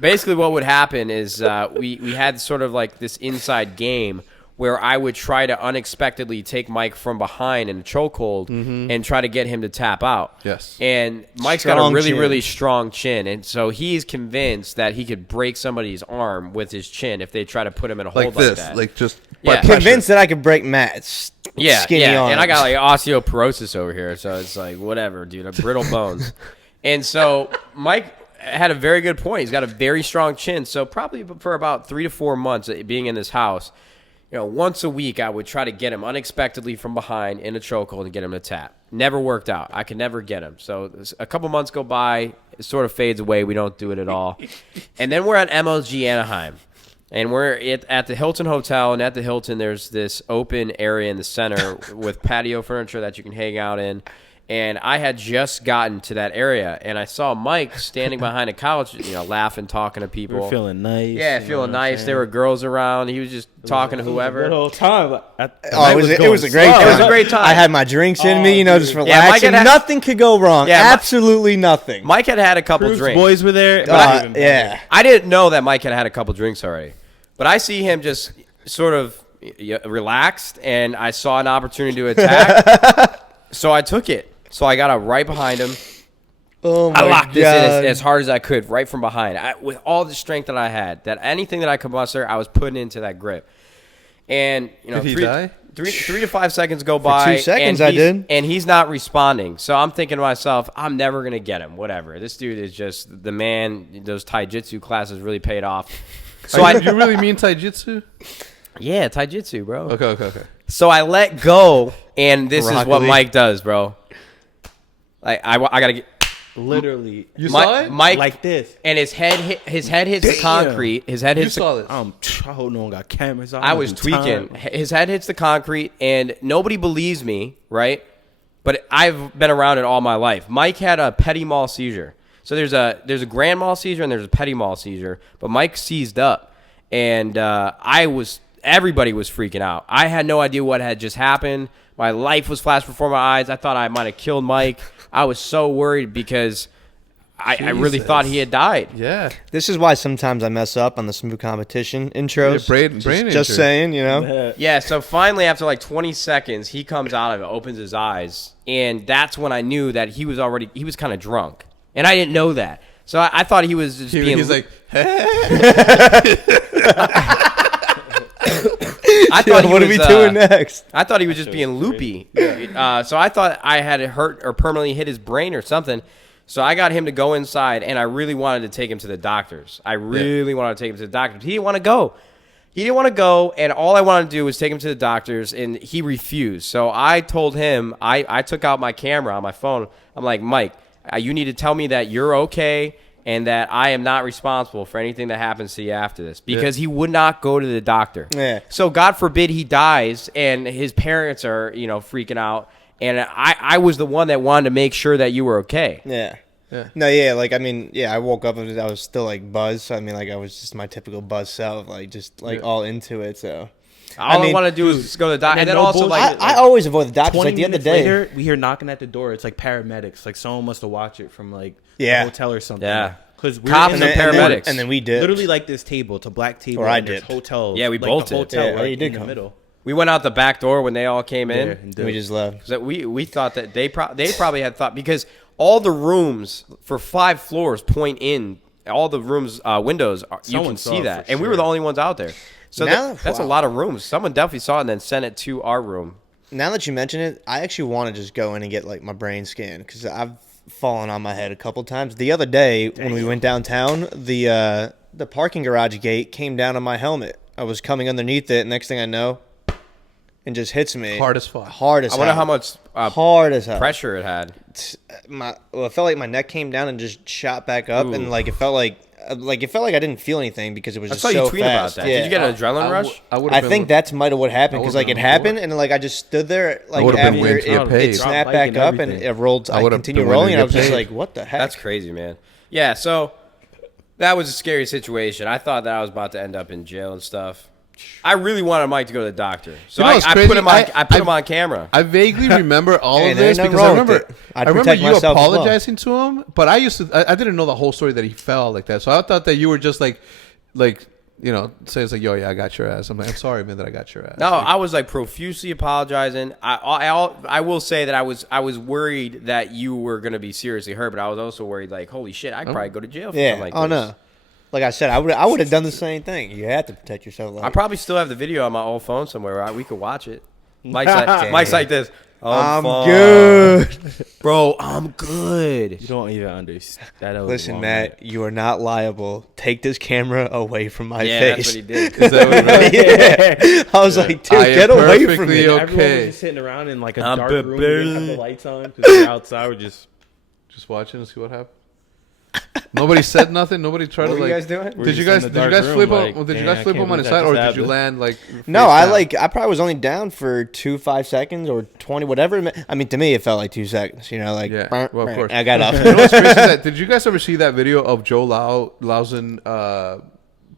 basically what would happen is we had sort of like this inside game where I would try to unexpectedly take Mike from behind in a chokehold and try to get him to tap out. Yes. And Mike's got a Strong really, chin. really strong chin. And so he's convinced that he could break somebody's arm with his chin if they try to put him in a Like hold this. like that. Like just Yeah. by pressure. Convinced that I could break Matt's skinny arm. And I got like osteoporosis over here, so it's like whatever, dude. I have brittle bones. And so Mike had a very good point. He's got a very strong chin. So probably for about 3 to 4 months being in this house, once a week I would try to get him unexpectedly from behind in a chokehold and get him to tap. Never worked out. I could never get him. So a couple months go by, it sort of fades away. We don't do it at all. And then we're at MLG Anaheim. And we're at the Hilton Hotel, and at the Hilton there's this open area in the center with patio furniture that you can hang out in. And I had just gotten to that area, and I saw Mike standing behind a couch, laughing, talking to people. We were feeling nice. Yeah, feeling nice. There were girls around. He was just talking to whoever. Good old time. It was a great time. It was a great time. I had my drinks in me, just Mike relaxing. had Nothing could go wrong. Yeah, Absolutely nothing. Mike had a couple Cruz drinks. boys were there. Yeah. I didn't know that Mike had a couple drinks already. But I see him just sort of relaxed, and I saw an opportunity to attack. So I took it. So I got up right behind him. Oh my I locked God. this in as hard as I could, right from behind. With all the strength that I had, that anything that I could muster, I was putting into that grip. And Did he die? 3 to 5 seconds go by. 2 seconds, and I did. And he's not responding. So I'm thinking to myself, I'm never going to get him. Whatever. This dude is just the man. Those taijutsu classes really paid off. So you really mean taijutsu? Yeah, taijutsu, bro. Okay. So I let go, and this is what Broccoli. Mike does, bro. Like I got to get. Literally. You saw it? Mike, Like this. and his head hits the concrete. His head You hits. saw this. I hope no one got cameras. I was tweaking. His head hits the concrete, and nobody believes me, right? But I've been around it all my life. Mike had a petit mal seizure. So there's a grand mal seizure and there's a petit mal seizure. But Mike seized up, and everybody was freaking out. I had no idea what had just happened. My life was flashed before my eyes. I thought I might have killed Mike. I was so worried because I really thought he had died. Yeah. This is why sometimes I mess up on the smooth competition intros. Brain just injury. saying, Yeah, so finally after like 20 seconds, he comes out of it, opens his eyes, and that's when I knew that he was kind of drunk. And I didn't know that. So I thought he was just being... He's like, I thought what are we doing next? I thought he was just being loopy. So I thought I had hurt or permanently hit his brain or something. So I got him to go inside, and I really wanted to take him to the doctors. He didn't want to go. And all I wanted to do was take him to the doctors, and he refused. So I told him, I took out my camera on my phone. I'm like, Mike, you need to tell me that you're okay and that I am not responsible for anything that happens to you after this, because he would not go to the doctor. Yeah. So God forbid he dies and his parents are, freaking out. And I was the one that wanted to make sure that you were okay. Yeah. No, yeah, I woke up and I was still buzzed. So, I was just my typical buzz self, all into it. So All I want to do is just go to the doctor. And then no also, bullshit. I always avoid the doctors. 20 Like the other minutes day, later, we hear knocking at the door. It's like paramedics. Like someone must have watched it from the hotel or something. Yeah. Because we're Cops in and the- paramedics. and then we did. Literally like this table. It's a black table. Or I and there's dipped. Hotels. Yeah, we like both the did. hotel Yeah, right you did in the come. middle. we went out the back door when they all came in. There, and we just left. So we thought that they probably had thought, because all the rooms for 5 floors point in, all the rooms windows you Someone can saw see it that, for and we were sure. the only ones out there. So Now- that's a wow. lot of rooms. Someone definitely saw it and then sent it to our room. Now that you mention it, I actually want to just go in and get my brain scanned because I've fallen on my head a couple times. The other day when we went downtown, the parking garage gate came down on my helmet. I was coming underneath it. Next thing I know, it just hits me hard as fuck. Hard as I wonder hell. how much hard as hell. pressure it had. It felt like my neck came down and just shot back up, and it felt like I didn't feel anything because it was I just saw so you tweet fast. about that. Yeah. Did you get an adrenaline rush? I think that's might have what happened because would've it been happened and I just stood there would've been after waiting to get it paid. snapped Drop back bike up and and everything. it rolled. I I would've continued been waiting rolling to and I was get just paid. like, what the heck? That's crazy, man. Yeah, so that was a scary situation. I thought that I was about to end up in jail and stuff. I really wanted Mike to go to the doctor, so You know what's I crazy? put him on. I put I- him on camera. I vaguely remember all Hey, of there this ain't nothing because I wrong with remember it. I'd I remember protect you myself as well. apologizing to him, but I didn't know the whole story that he fell like that. So I thought that you were just say it's like, yo, yeah, I got your ass. I'm like, I'm sorry, man, that I got your ass. No, I was profusely apologizing. I will say that I was worried that you were gonna be seriously hurt, but I was also worried holy shit, I'd probably go to jail for Yeah. something like this. No. Like I said, I would have done the same thing. You have to protect yourself. I probably still have the video on my old phone somewhere. We could watch it. Mike's like this. I'm fine. good. Bro, I'm good. You don't even understand. That was Listen, long, Matt, you are not liable. Take this camera away from my Yeah, face. that's what he did. Is that what it is? Yeah. I was like, dude, I am get away from perfectly me. okay. Everyone was just sitting around in like a I'm dark the room. We didn't have the lights on because we're outside. We're just Just watching and see what happened. Nobody said nothing. Nobody tried What to were like. you guys doing? We're Did you just guys? in Did the you dark guys room, flip like, up? Did you damn, guys I flip can't up on the believe side, that or just did you happened. land like? No, face down? I probably was only down for 5 seconds or 20, whatever. I mean, to me, it felt like 2 seconds. You know, like Yeah, burr, well, of burr. course. I got up. You know what's crazy is that? Did you guys ever see that video of Joe Lausen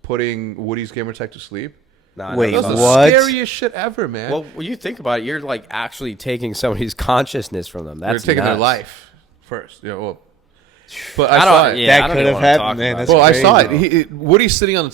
putting Woody's gamer tag to sleep? Nah, Wait, That no, was no. what? the scariest shit ever, man. Well, when you think about it, you're like actually taking somebody's consciousness from them. They're That's taking their nuts. life first. Yeah, well, but I I saw don't. it. Yeah, That I don't could even have wanna talk happened, man. about That's it. Well, I saw crazy. it. Woody's sitting on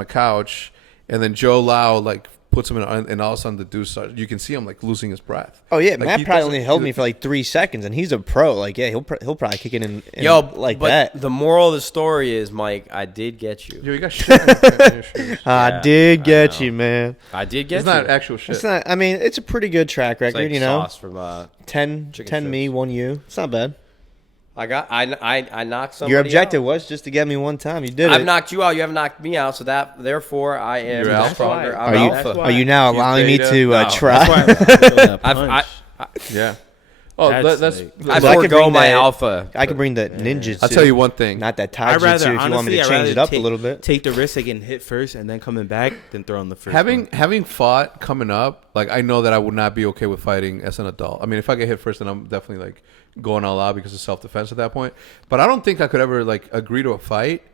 a couch, and then Joe Lau like puts him in, and all of a sudden the dude starts. You can see him like losing his breath. Oh yeah, Like, Matt he probably doesn't- only held me for like 3 seconds, and he's a pro. Like, yeah, he'll probably kick it in Yo, like but that. the moral of the story is, Mike, I did get you. Yo, you got shit on your shoes. I Yeah, did I get know. you, man. I did get It's you. not actual shit. It's not. I mean, it's a pretty good track It's record. like You know, sauce from 10 chicken me, strips. 1 you. It's not bad. I knocked somebody Your objective out. was just to get me one time. You did I've it. knocked you out. You haven't knocked me out. So that therefore I am You're alpha? stronger. Are I'm Are you alpha. are you now You allowing me beta? to No. try? That's why I feel that I've, punch. Yeah. Oh, That's that's. like- I Well, I could forego bring my that- alpha. I could bring the ninjas. I'll tell you one thing. Not that I'd taijutsu. rather If you want me honestly, to I'd change rather it up a take- little bit. Take the risk of getting hit first and then coming back than throwing the first. Having fought coming up, like I know that I would not be okay with fighting as an adult. I mean, if I get hit first, then I'm definitely like going all out because of self defense at that point. But I don't think I could ever like agree to a fight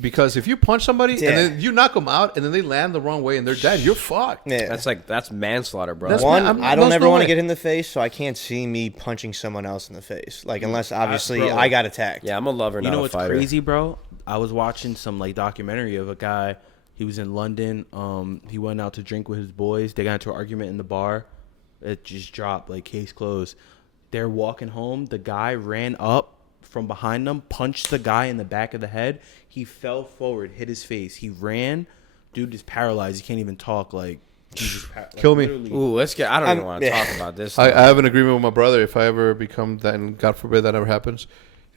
because if you punch somebody Yeah. and then you knock them out and then they land the wrong way and they're dead, you're fucked. Yeah. That's manslaughter, bro. That's One, I'm- I don't there's ever no want to way. get in the face, so I can't see me punching someone else in the face. Like, unless obviously bro. I got attacked. Yeah, I'm a lover, You not know a what's fighter. crazy, bro? I was watching some like documentary of a guy. He was in London. He went out to drink with his boys. They got into an argument in the bar. It just dropped, like case closed. They're walking home. The guy ran up from behind them, punched the guy in the back of the head. He fell forward, hit his face. He ran. Dude is paralyzed. He can't even talk. Like, he just Kill me. literally- Ooh, let's get. I don't even want to yeah. talk about this. I stuff. have an agreement with my brother. If I ever become that, and God forbid that ever happens,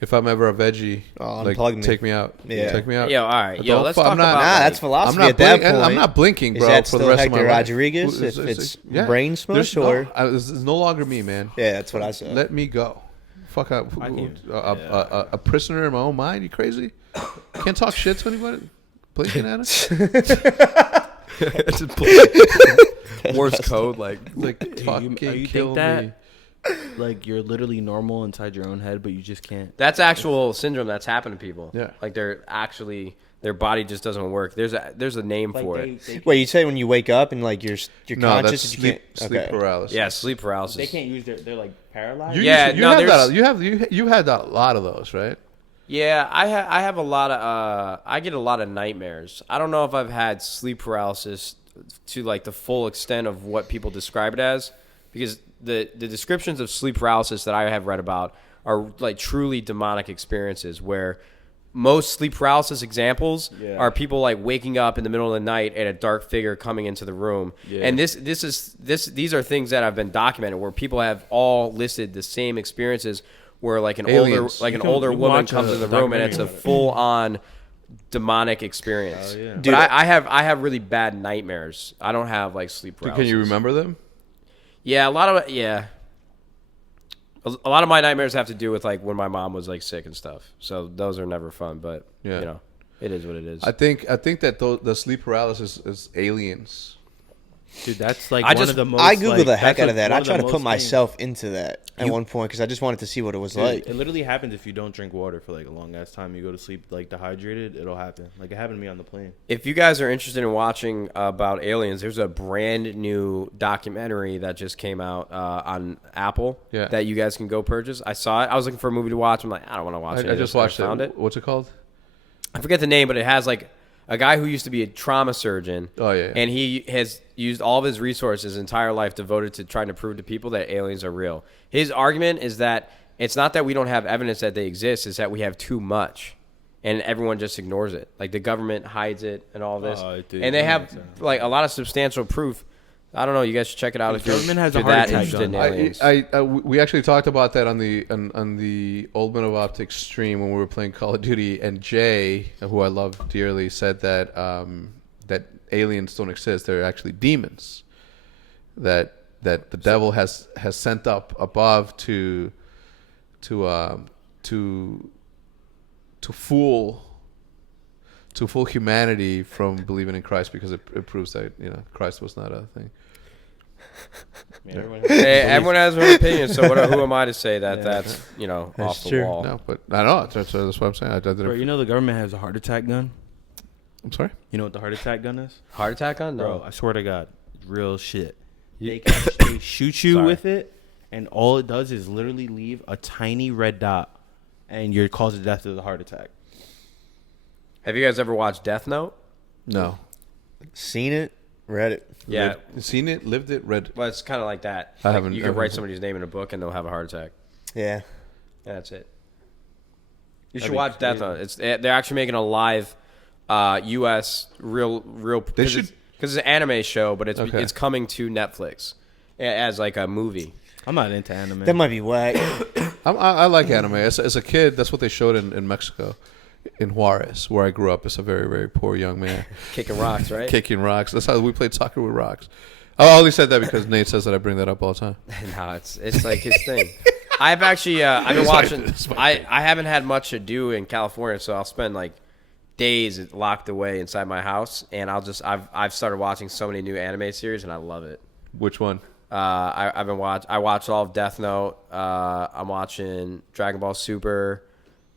if I'm ever a veggie, Oh, like unplug me. take me out. Yeah. Take me out. Yo, all right. Yo, Don't let's fu- talk I'm not- about. Nah, like, that's I'm philosophy not at that blinking. point. I'm not blinking, Is bro. that for the still rest Hector of my life. Rodriguez? If it's brain smush There's or it's no longer me, man. yeah, that's what I said. Let me go. Fuck out. I can- A prisoner in my own mind. You crazy? Can't talk shit to anybody. Blinking at us. Morse code, like Like Dude, fucking you kill think that me. like you're literally normal inside your own head, but you just can't. that's actual syndrome that's happened to people. Yeah. like they're actually their body just doesn't work. There's a name for it. Wait, you say when you wake up and like you're No, conscious that's and you sleep can't. Okay. paralysis. Yeah, sleep paralysis. They can't use they're like paralyzed. You Yeah, used to- no, have there's- that. You had that, a lot of those, right? Yeah, I have a lot of I get a lot of nightmares. I don't know if I've had sleep paralysis to like the full extent of what people describe it as, because the descriptions of sleep paralysis that I have read about are like truly demonic experiences where most sleep paralysis examples Yeah. are people like waking up in the middle of the night and a dark figure coming into the room. Yeah. And these are things that have been documented where people have all listed the same experiences where like an Aliens. older You can woman watch comes a in the room and it's a documentary. full on demonic experience. Oh, yeah. But Dude, I have really bad nightmares. I don't have like sleep paralysis. Can you remember them? Yeah, a lot of a lot of my nightmares have to do with like when my mom was like sick and stuff. So those are never fun, but Yeah. you know, it is what it is. I think that the sleep paralysis is aliens. Dude, that's like I one just- of the most. I googled like, the heck that's out of that. one I the tried to most put things. myself into that at one point because I just wanted to see what it was Dude, like. it literally happens if you don't drink water for like a long ass time. You go to sleep like dehydrated, it'll happen. Like it happened to me on the plane. If you guys are interested in watching about aliens, there's a brand new documentary that just came out on Apple Yeah. that you guys can go purchase. I saw it. I was looking for a movie to watch. I'm like, I don't want to watch it. I just watched found it. What's it called? I forget the name, but it has like a guy who used to be a trauma surgeon. Oh, yeah. And he has used all of his resources, his entire life, devoted to trying to prove to people that aliens are real. His argument is that it's not that we don't have evidence that they exist, it's that we have too much. And everyone just ignores it. Like the government hides it and all this. Oh, dude, and they that have makes sense. like a lot of substantial proof I don't know. You guys should check it out if government you're, has if a you're heart that attack interested in gun. aliens. we actually talked about that on the Old Men of Optic stream when we were playing Call of Duty, and Jay, who I love dearly, said that that aliens don't exist. They're actually demons. That the devil has sent up above to fool humanity from believing in Christ, because it proves that Christ was not a thing. Hey, everyone has their own opinion, so who am I to say that that's off the true. wall? No, but I know that's what I'm saying. Bro, you know the government has a heart attack gun. I'm sorry. You know what the heart attack gun is? Heart attack on? No. Bro, I swear to God, real shit. They can actually shoot you Sorry. with it, and all it does is literally leave a tiny red dot, and you're causing death of the heart attack. Have you guys ever watched Death Note? No. Seen it, read it. Yeah. Seen it, lived it, read. Well, it's kind of like that. I Like, haven't- You I can write haven't. somebody's name in a book and they'll have a heart attack. Yeah. Yeah, that's it. You That'd should be watch Death crazy. Note. They're actually making a live U.S. real. They should- because it's an anime show, but Okay. it's coming to Netflix as like a movie. I'm not into anime. That might be whack. I like anime. As a kid, that's what they showed in Mexico, in Juarez, where I grew up as a very, very poor young man. Kicking rocks, right? Kicking rocks. That's how we played soccer with rocks. I only said that because Nate says that I bring that up all the time. No, it's like his thing. I've actually I've been watching. I haven't had much to do in California, so I'll spend like days locked away inside my house, and I've started watching so many new anime series, and I love it. Which one? I watched all of Death Note. I'm watching Dragon Ball Super,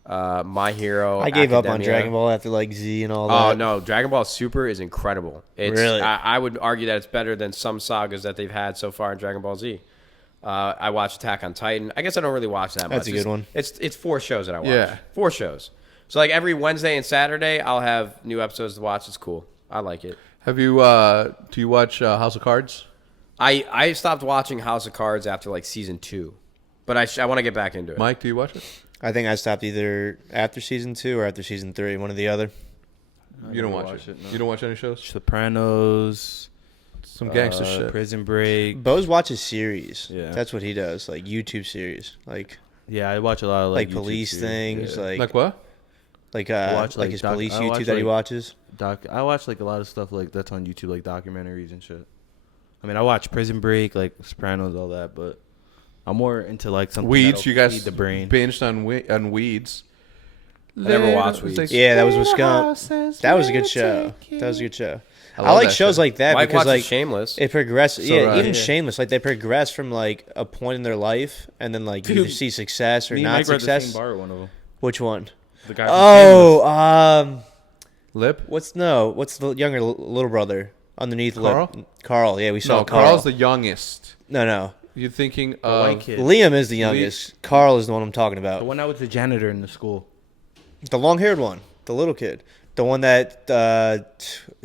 My Hero. I gave up on Academia. Dragon Ball after like Z and all that. Oh no, Dragon Ball Super is incredible. Really? I would argue that it's better than some sagas that they've had so far in Dragon Ball Z. I watched Attack on Titan. I guess I don't really watch that much. That's a good one. It's 4 shows that I watch. Yeah. 4 shows. So like every Wednesday and Saturday, I'll have new episodes to watch. It's cool. I like it. Have you? Do you watch House of Cards? I stopped watching House of Cards after like season 2, but I want to get back into it. Mike, do you watch it? I think I stopped either after season 2 or after season 3, one or the other. You don't never watch watched it. no. You don't watch any shows? Sopranos, Some gangster shit. Prison Break. Bose watches series. Yeah. That's what he does, like YouTube series, like Yeah, I watch a lot of like YouTube police series. things, Yeah. Like what? like watch, like like, his doc- police I YouTube watch, that he like- watches. I watch like a lot of stuff like that's on YouTube, like documentaries and shit. I mean, I watch Prison Break, like Sopranos, all that, but I'm more into like something Weeds. that'll You guys feed the brain. binged on Weeds. I never watched Weeds. Like, Yeah, that was Wisconsin. That was a good show. That was a good show. I I, love like that shows show. like that Mike because watches like Shameless. it progresses. So Yeah, do I. even Yeah. Shameless, like they progress from like a point in their life, and then like you Dude, either see success or Me and not Mike were at the same success. bar at one of them. Which one? The guy. from Shameless. Lip. What's the younger little brother underneath Carl? Lip? Carl. Yeah, we saw No, Carl. Carl's the youngest. No. You're thinking The of white kid. Liam is the youngest. Carl is the one I'm talking The about. one that was the janitor in the school. The long-haired one, the little kid, the one that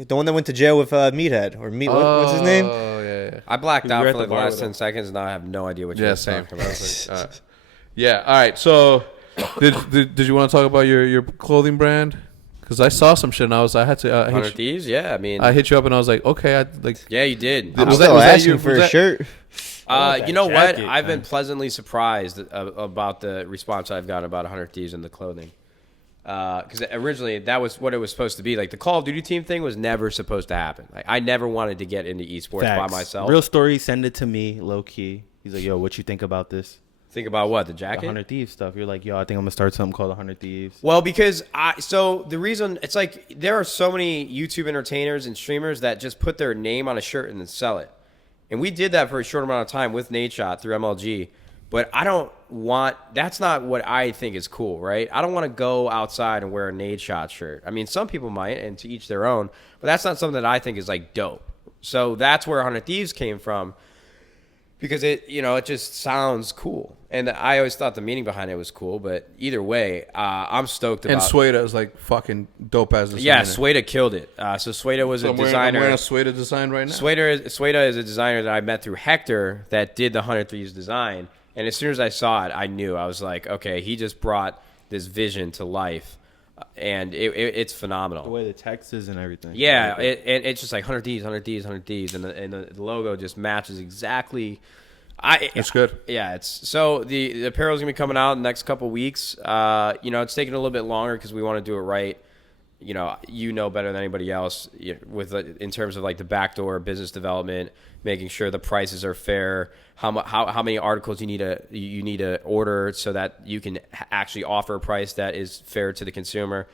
went to jail with Meathead or Meat. What's his name? Oh yeah. I blacked We out were for at like the the bar last with 10 him. seconds. Now I have no idea what you're Yeah, talking same. about. Yeah. All right. So, did you want to talk about your clothing brand? Because I saw some shit and I had to. 100 Thieves? Yeah, I mean, I hit you up and I was like, okay, yeah, you did. I'm Was still that asking you- for was a that- shirt. You know what? jacket, I've been man. pleasantly surprised about the response I've gotten about 100 Thieves and the clothing. Because originally that was what it was supposed to be. Like the Call of Duty team thing was never supposed to happen. Like I never wanted to get into esports by Facts. myself. Real story. Send it to me, low key. He's like, yo, what you think about this? Think about what, the The jacket? 100 Thieves stuff. You're like, yo, I think I'm gonna start something called 100 Thieves. Well, because so the reason it's like there are so many YouTube entertainers and streamers that just put their name on a shirt and then sell it. And we did that for a short amount of time with NADESHOT through MLG. But that's not what I think is cool, right? I don't want to go outside and wear a NADESHOT shirt. I mean, some people might, and to each their own, but that's not something that I think is like dope. So that's where 100 Thieves came from. Because it just sounds cool, and I always thought the meaning behind it was cool. But either way, I'm stoked about. And Sueda is like fucking dope as designer. Yeah, Sueda killed it. So Sueda was So a I'm wearing designer. a Sueda design right now. Sueda is a designer that I met through Hector that did the 100 Thieves design. And as soon as I saw it, I knew. I was like, okay, he just brought this vision to life. and it's phenomenal. The way the text is and everything. Yeah, it's just like 100 Ds, 100 Ds, 100 Ds, and the logo just matches exactly. It's good. Yeah, the apparel's gonna be coming out in the next couple weeks. It's taking a little bit longer because we want to do it right. You know better than anybody else in terms of like the backdoor business development, making sure the prices are fair, how many articles you need to order so that you can actually offer a price that is fair to the consumer.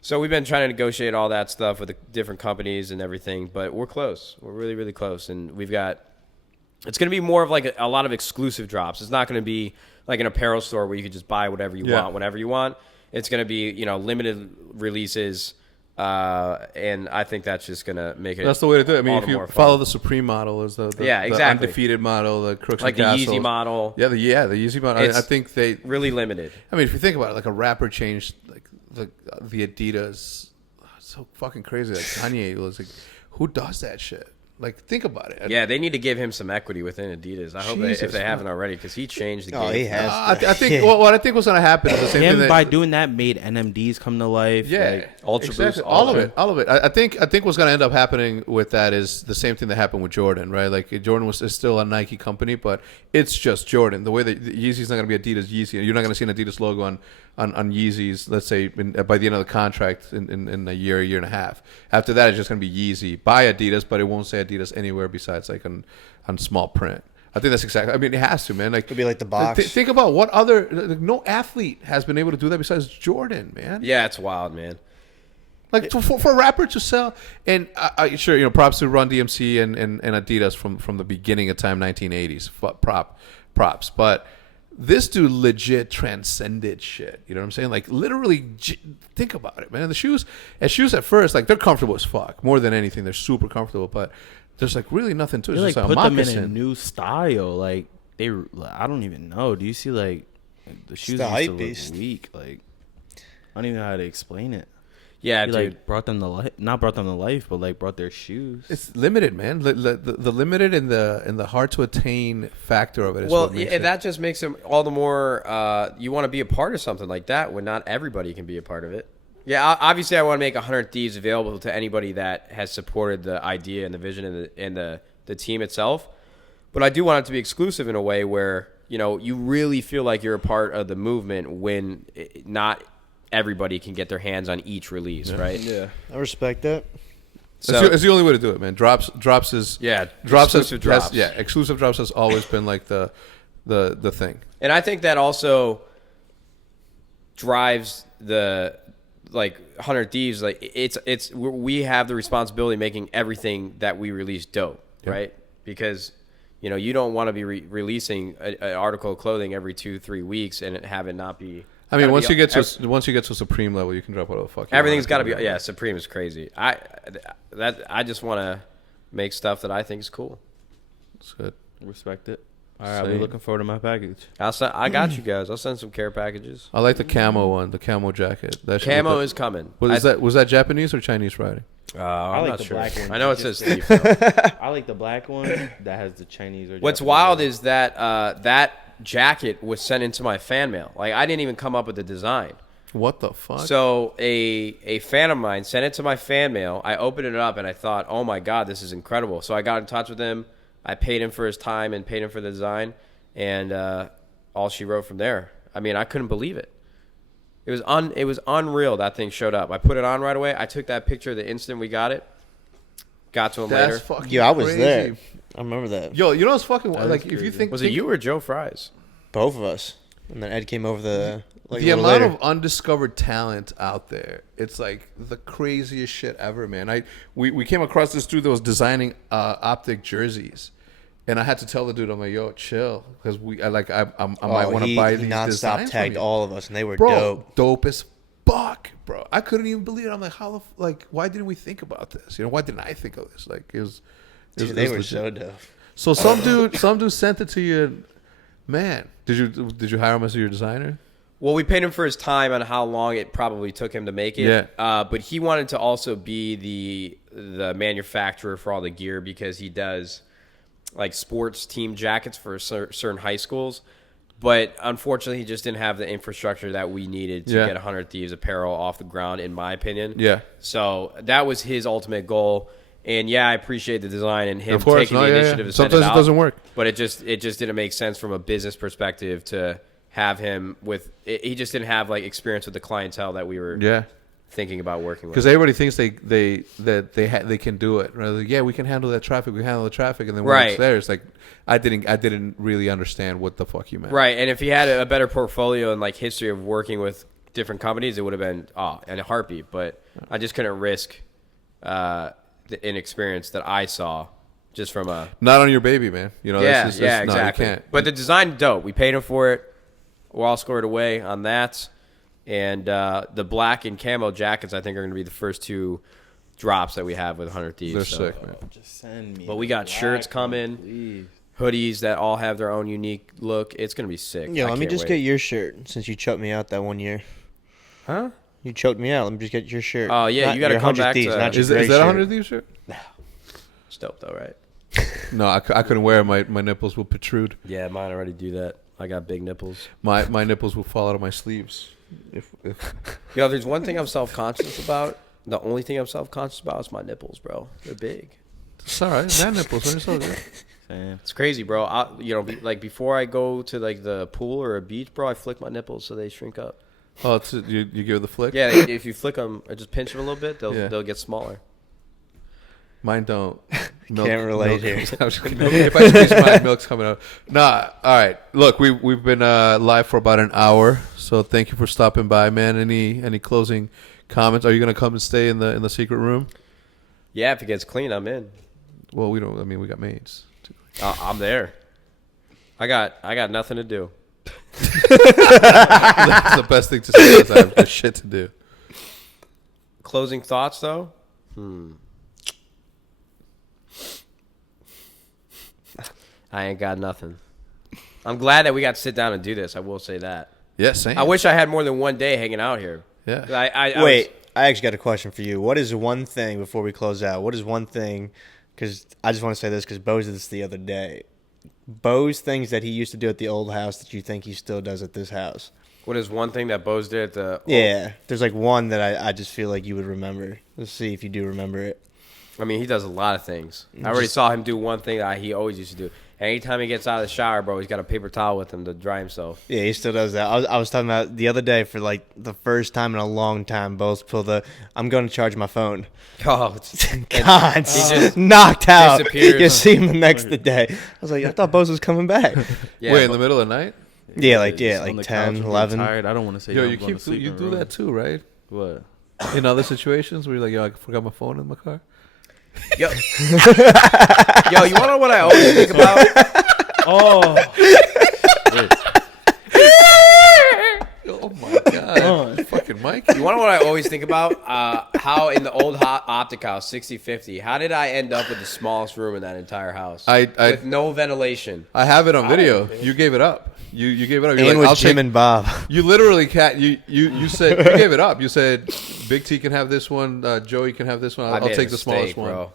So we've been trying to negotiate all that stuff with the different companies and everything, but we're close. We're really, really close, and it's going to be more of like a lot of exclusive drops. It's not going to be like an apparel store where you can just buy whatever you want, whenever you want. It's going to be, limited releases, and I think that's just going to make it. That's the way to do it. I mean, all if the you more fun. follow the Supreme model, is the exactly. undefeated model, the Crooks like and the Castles. Yeezy model. Yeah, the Yeezy model. I think they really limited. I mean, if you think about it, like a rapper changed like the Adidas. So fucking crazy. Like Kanye was like, who does that shit? Like, think about it. Yeah, they need to give him some equity within Adidas. I hope if they haven't already, because he changed the game. Oh, he has. I think what I think was going to happen is the same thing. By doing that, made NMDs come to life. Yeah, Ultra exactly. Boost, all of it. I think what's going to end up happening with that is the same thing that happened with Jordan, right? Like Jordan is still a Nike company, but it's just Jordan. The way that Yeezy's not going to be Adidas Yeezy. You're not going to see an Adidas logo on Yeezys. Let's say by the end of the contract in a year and a half. After that, it's just going to be Yeezy by Adidas, but it won't say Adidas anywhere besides like on small print. I think that's exactly. I mean, it has to, man. Like, It'll be like the box. Think about what other. No athlete has been able to do that besides Jordan, man. Yeah, it's wild, man. Like for a rapper to sell, and I sure props to Run DMC and Adidas from the beginning of time, 1980s. Props, but this dude legit transcended shit. You know what I'm saying? Like literally, think about it, man. The shoes at first, like they're comfortable as fuck. More than anything, they're super comfortable, but there's like really nothing to it. They It's like just put a them in moccasin. a new style. Like I don't even know. Do you see like the shoes the used hype to look beast. weak? Like I don't even know how to explain it. Yeah, He dude. like brought them to life, not brought them to life, but like brought their shoes. It's limited, man. The limited and the hard to attain factor of it is Well, what makes it. that just makes it all the more. You want to be a part of something like that when not everybody can be a part of it. Yeah, obviously, I want to make 100 Thieves available to anybody that has supported the idea and the vision and the team itself. But I do want it to be exclusive in a way where you really feel like you're a part of the movement when not everybody can get their hands on each release, right? Yeah. I respect that. So it's the only way to do it, man. Drops is exclusive drops. Exclusive drops has always been like the thing. And I think that also drives the 100 Thieves. Like we have the responsibility of making everything that we release dope, right? Because you don't want to be releasing an article of clothing every 2-3 weeks and have it not be. I mean, once you get to a Supreme level, you can drop whatever the fuck. Everything's got to be. Yeah, Supreme is crazy. I just want to make stuff that I think is cool. That's good. Respect it. All right, I'll be looking forward to my package. I got you guys. I'll send some care packages. I like the camo one, the camo jacket. Camo is coming. Was that Japanese or Chinese writing? I'm like not the sure. black one. I know it says Steve. I like the black one that has the Chinese. Or What's Japanese wild logo. is that that jacket was sent into my fan mail. Like I didn't even come up with the design. What the fuck? So a fan of mine sent it to my fan mail. I opened it up and I thought, oh my god, this is incredible. So I got in touch with him. I paid him for his time and paid him for the design, and all she wrote from there. I mean, I couldn't believe it. It was unreal. That thing showed up. I put it on right away. I took that picture the instant we got it. Got to him That's later. fucking Yo, I was crazy. there. I remember that. Yo, you know what's fucking That like is if you crazy. think Was it you or Joe Fries? Both of us. And then Ed came over the a amount little later. of undiscovered talent out there, it's like the craziest shit ever, man. We came across this dude that was designing Optic jerseys, and I had to tell the dude, I'm like, yo, chill, because I might want to buy he these nonstop designs tagged from you. all of us, and they were Bro, dope. as fuck, bro. I couldn't even believe it. I'm like, why didn't we think about this? Why didn't I think of this? Like, it was Dude, they were legit. so dope. So some dude sent it to you. Man, did you hire him as your designer? Well, we paid him for his time on how long it probably took him to make it. Yeah. But he wanted to also be the manufacturer for all the gear because he does like sports team jackets for certain high schools. But unfortunately, he just didn't have the infrastructure that we needed to get 100 Thieves apparel off the ground, in my opinion. Yeah. So that was his ultimate goal. And I appreciate the design and him taking the initiative to send it out. Sometimes it doesn't work. But it just didn't make sense from a business perspective to have him with. He just didn't have like experience with the clientele that we were thinking about working with. Because everybody thinks they can do it. Right? Like, we can handle that traffic. We handle the traffic, and then when it's there, it's like I didn't really understand what the fuck you meant. Right, and if he had a better portfolio and like history of working with different companies, it would have been in a heartbeat. But I just couldn't risk the inexperience that I saw just from a not on your baby, man. You know, exactly. No, you can't. But the design dope. We paid him for it. We're all scored away on that. And the black and camo jackets, I think, are going to be the first 2 drops that we have with 100 Thieves. They're sick, man. Just send me. But we got shirts coming, please. Hoodies that all have their own unique look. It's going to be sick. Yeah, I let me can't just wait. get your shirt since you choked me out that one year. Huh? You choked me out. Let me just get your shirt. Oh, yeah, Not you got to your come 100 back Thieves, to not your Is gray that a shirt. 100 Thieves shirt? It's dope, though, right? No, I couldn't wear it. My nipples will protrude. Yeah, mine already do that. I got big nipples. My nipples will fall out of my sleeves. If There's one thing I'm self-conscious about. The only thing I'm self-conscious about is my nipples, bro. They're big. it's all right, man, nipples. Man, it's all good. It's crazy, bro. Like before I go to like the pool or a beach, bro, I flick my nipples so they shrink up. Oh, you give it the flick? Yeah, if you flick them or just pinch them a little bit, they'll get smaller. Mine don't. Can't relate here. If I squeeze mine, milk's coming out. Nah. All right. Look, we've been live for about an hour, so thank you for stopping by, man. Any closing comments? Are you gonna come and stay in the secret room? Yeah, if it gets clean, I'm in. Well, we don't. I mean, we got maids. I'm there. I got nothing to do. That's the best thing to say. Is I have good shit to do. Closing thoughts, though. I ain't got nothing. I'm glad that we got to sit down and do this. I will say that. Yeah, same. I wish I had more than one day hanging out here. Yeah. Wait, I actually got a question for you. What is one thing, before we close out, what is one thing, because I just want to say this because Bo's did this the other day. Bo's things that he used to do at the old house that you think he still does at this house. What is one thing that Bose did at the... Yeah, there's like one that I just feel like you would remember. Let's see if you do remember it. I mean, he does a lot of things. I already saw him do one thing that he always used to do. Anytime he gets out of the shower, bro, he's got a paper towel with him to dry himself. Yeah, he still does that. I was talking about the other day for like the first time in a long time, both pulled the, I'm going to charge my phone. Oh, God, he just knocked out. disappears. You see him the next day. I was like, I thought Bose was coming back. Yeah, Wait, in the middle of the night? Yeah, like Just on 10, the couch, I'm 11. Tired. I don't want to say. Yo, I'm you going to sleep you in do room. that too, right? What? In other situations where you're like, yo, I forgot my phone in my car. Yo, you want to know what I always think about? Oh. Oh my god, fucking Mike. You want to know what I always think about? How in the old Optic House, 60/50, how did I end up with the smallest room in that entire house? With no ventilation. I have it on video. You gave it up. You gave it up. You're And like, with Jim and Bob. You literally you said you gave it up. You said Big T can have this one, Joey can have this one. I'll made a take the mistake, smallest one. bro.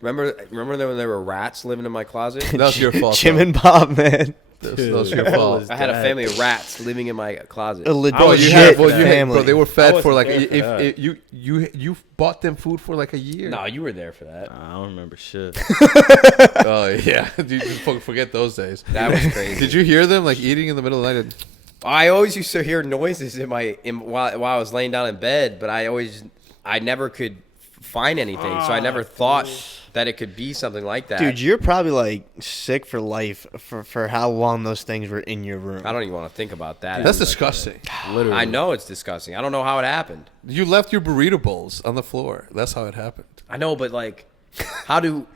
Remember when there were rats living in my closet? That was your fault. Jim though. and Bob, man. That was your fault. I had a family of rats living in my closet. A legit Oh, you had family. bro. They were I fed for wasn't like there for that. you bought them food for like a year. No, you were there for that. I don't remember shit. Oh yeah, you just forget those days. That was crazy. Did you hear them like eating in the middle of the night? I always used to hear noises while I was laying down in bed, but I never could find anything, so I never thought that it could be something like that. Dude, you're probably like sick for life for how long those things were in your room. I don't even want to think about that. That's disgusting. Literally. I know it's disgusting. I don't know how it happened. You left your burrito bowls on the floor. That's how it happened. I know, but like, how do?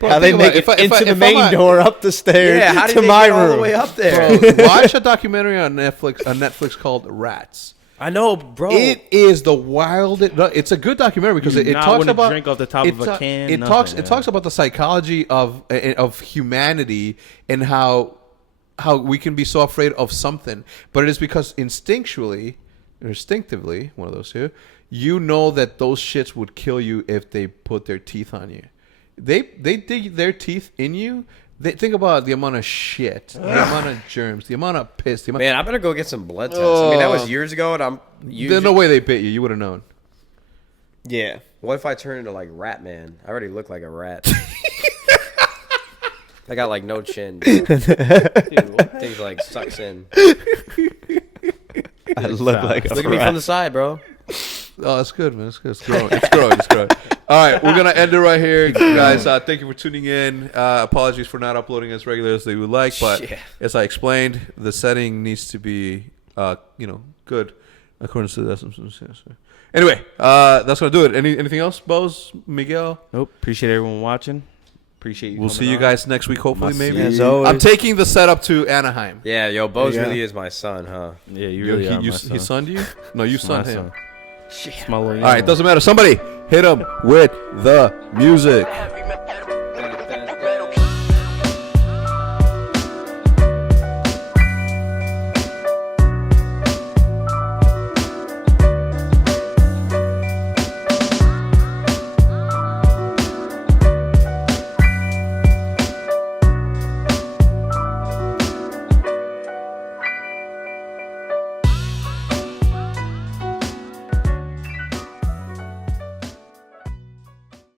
How they think make about it it. into the If main I'm a- door, up the stairs, Yeah, how did to they my get all room. the way up there? Bro, watch a documentary on Netflix called Rats. I know, bro. It is the wildest. No, it's a good documentary because You it not talks wanna about drink off the top of a can, It nothing, talks about the psychology of humanity and how we can be so afraid of something, but it is because instinctively, one of those two, you know that those shits would kill you if they put their teeth on you. They dig their teeth in you Think about the amount of shit, the amount of germs, the amount of piss. The amount Man, I better go get some blood tests. I mean, that was years ago, and There's no way they bit you. You would have known. Yeah. What if I turn into like Rat Man? I already look like a rat. I got like no chin. Dude, things like sucks in. I look like a Look at me from the side, bro. Oh, that's good, man. That's good. It's growing. It's growing. It's growing. All right, we're gonna end it right here, guys. Thank you for tuning in. Apologies for not uploading as regular as they would like, but as I explained, the setting needs to be, good according to the. Anyway, that's gonna do it. Anything else, Bose, Miguel? Nope. Appreciate everyone watching. Appreciate you. We'll see you guys next week. Hopefully, maybe. As always. I'm taking the setup to Anaheim. Yeah, yo, Bose Yeah. really is my son, huh? Yeah, you really are my son. He sunned you? No, you sunned My him. son. It's my little All right, doesn't matter. Somebody hit him with the music.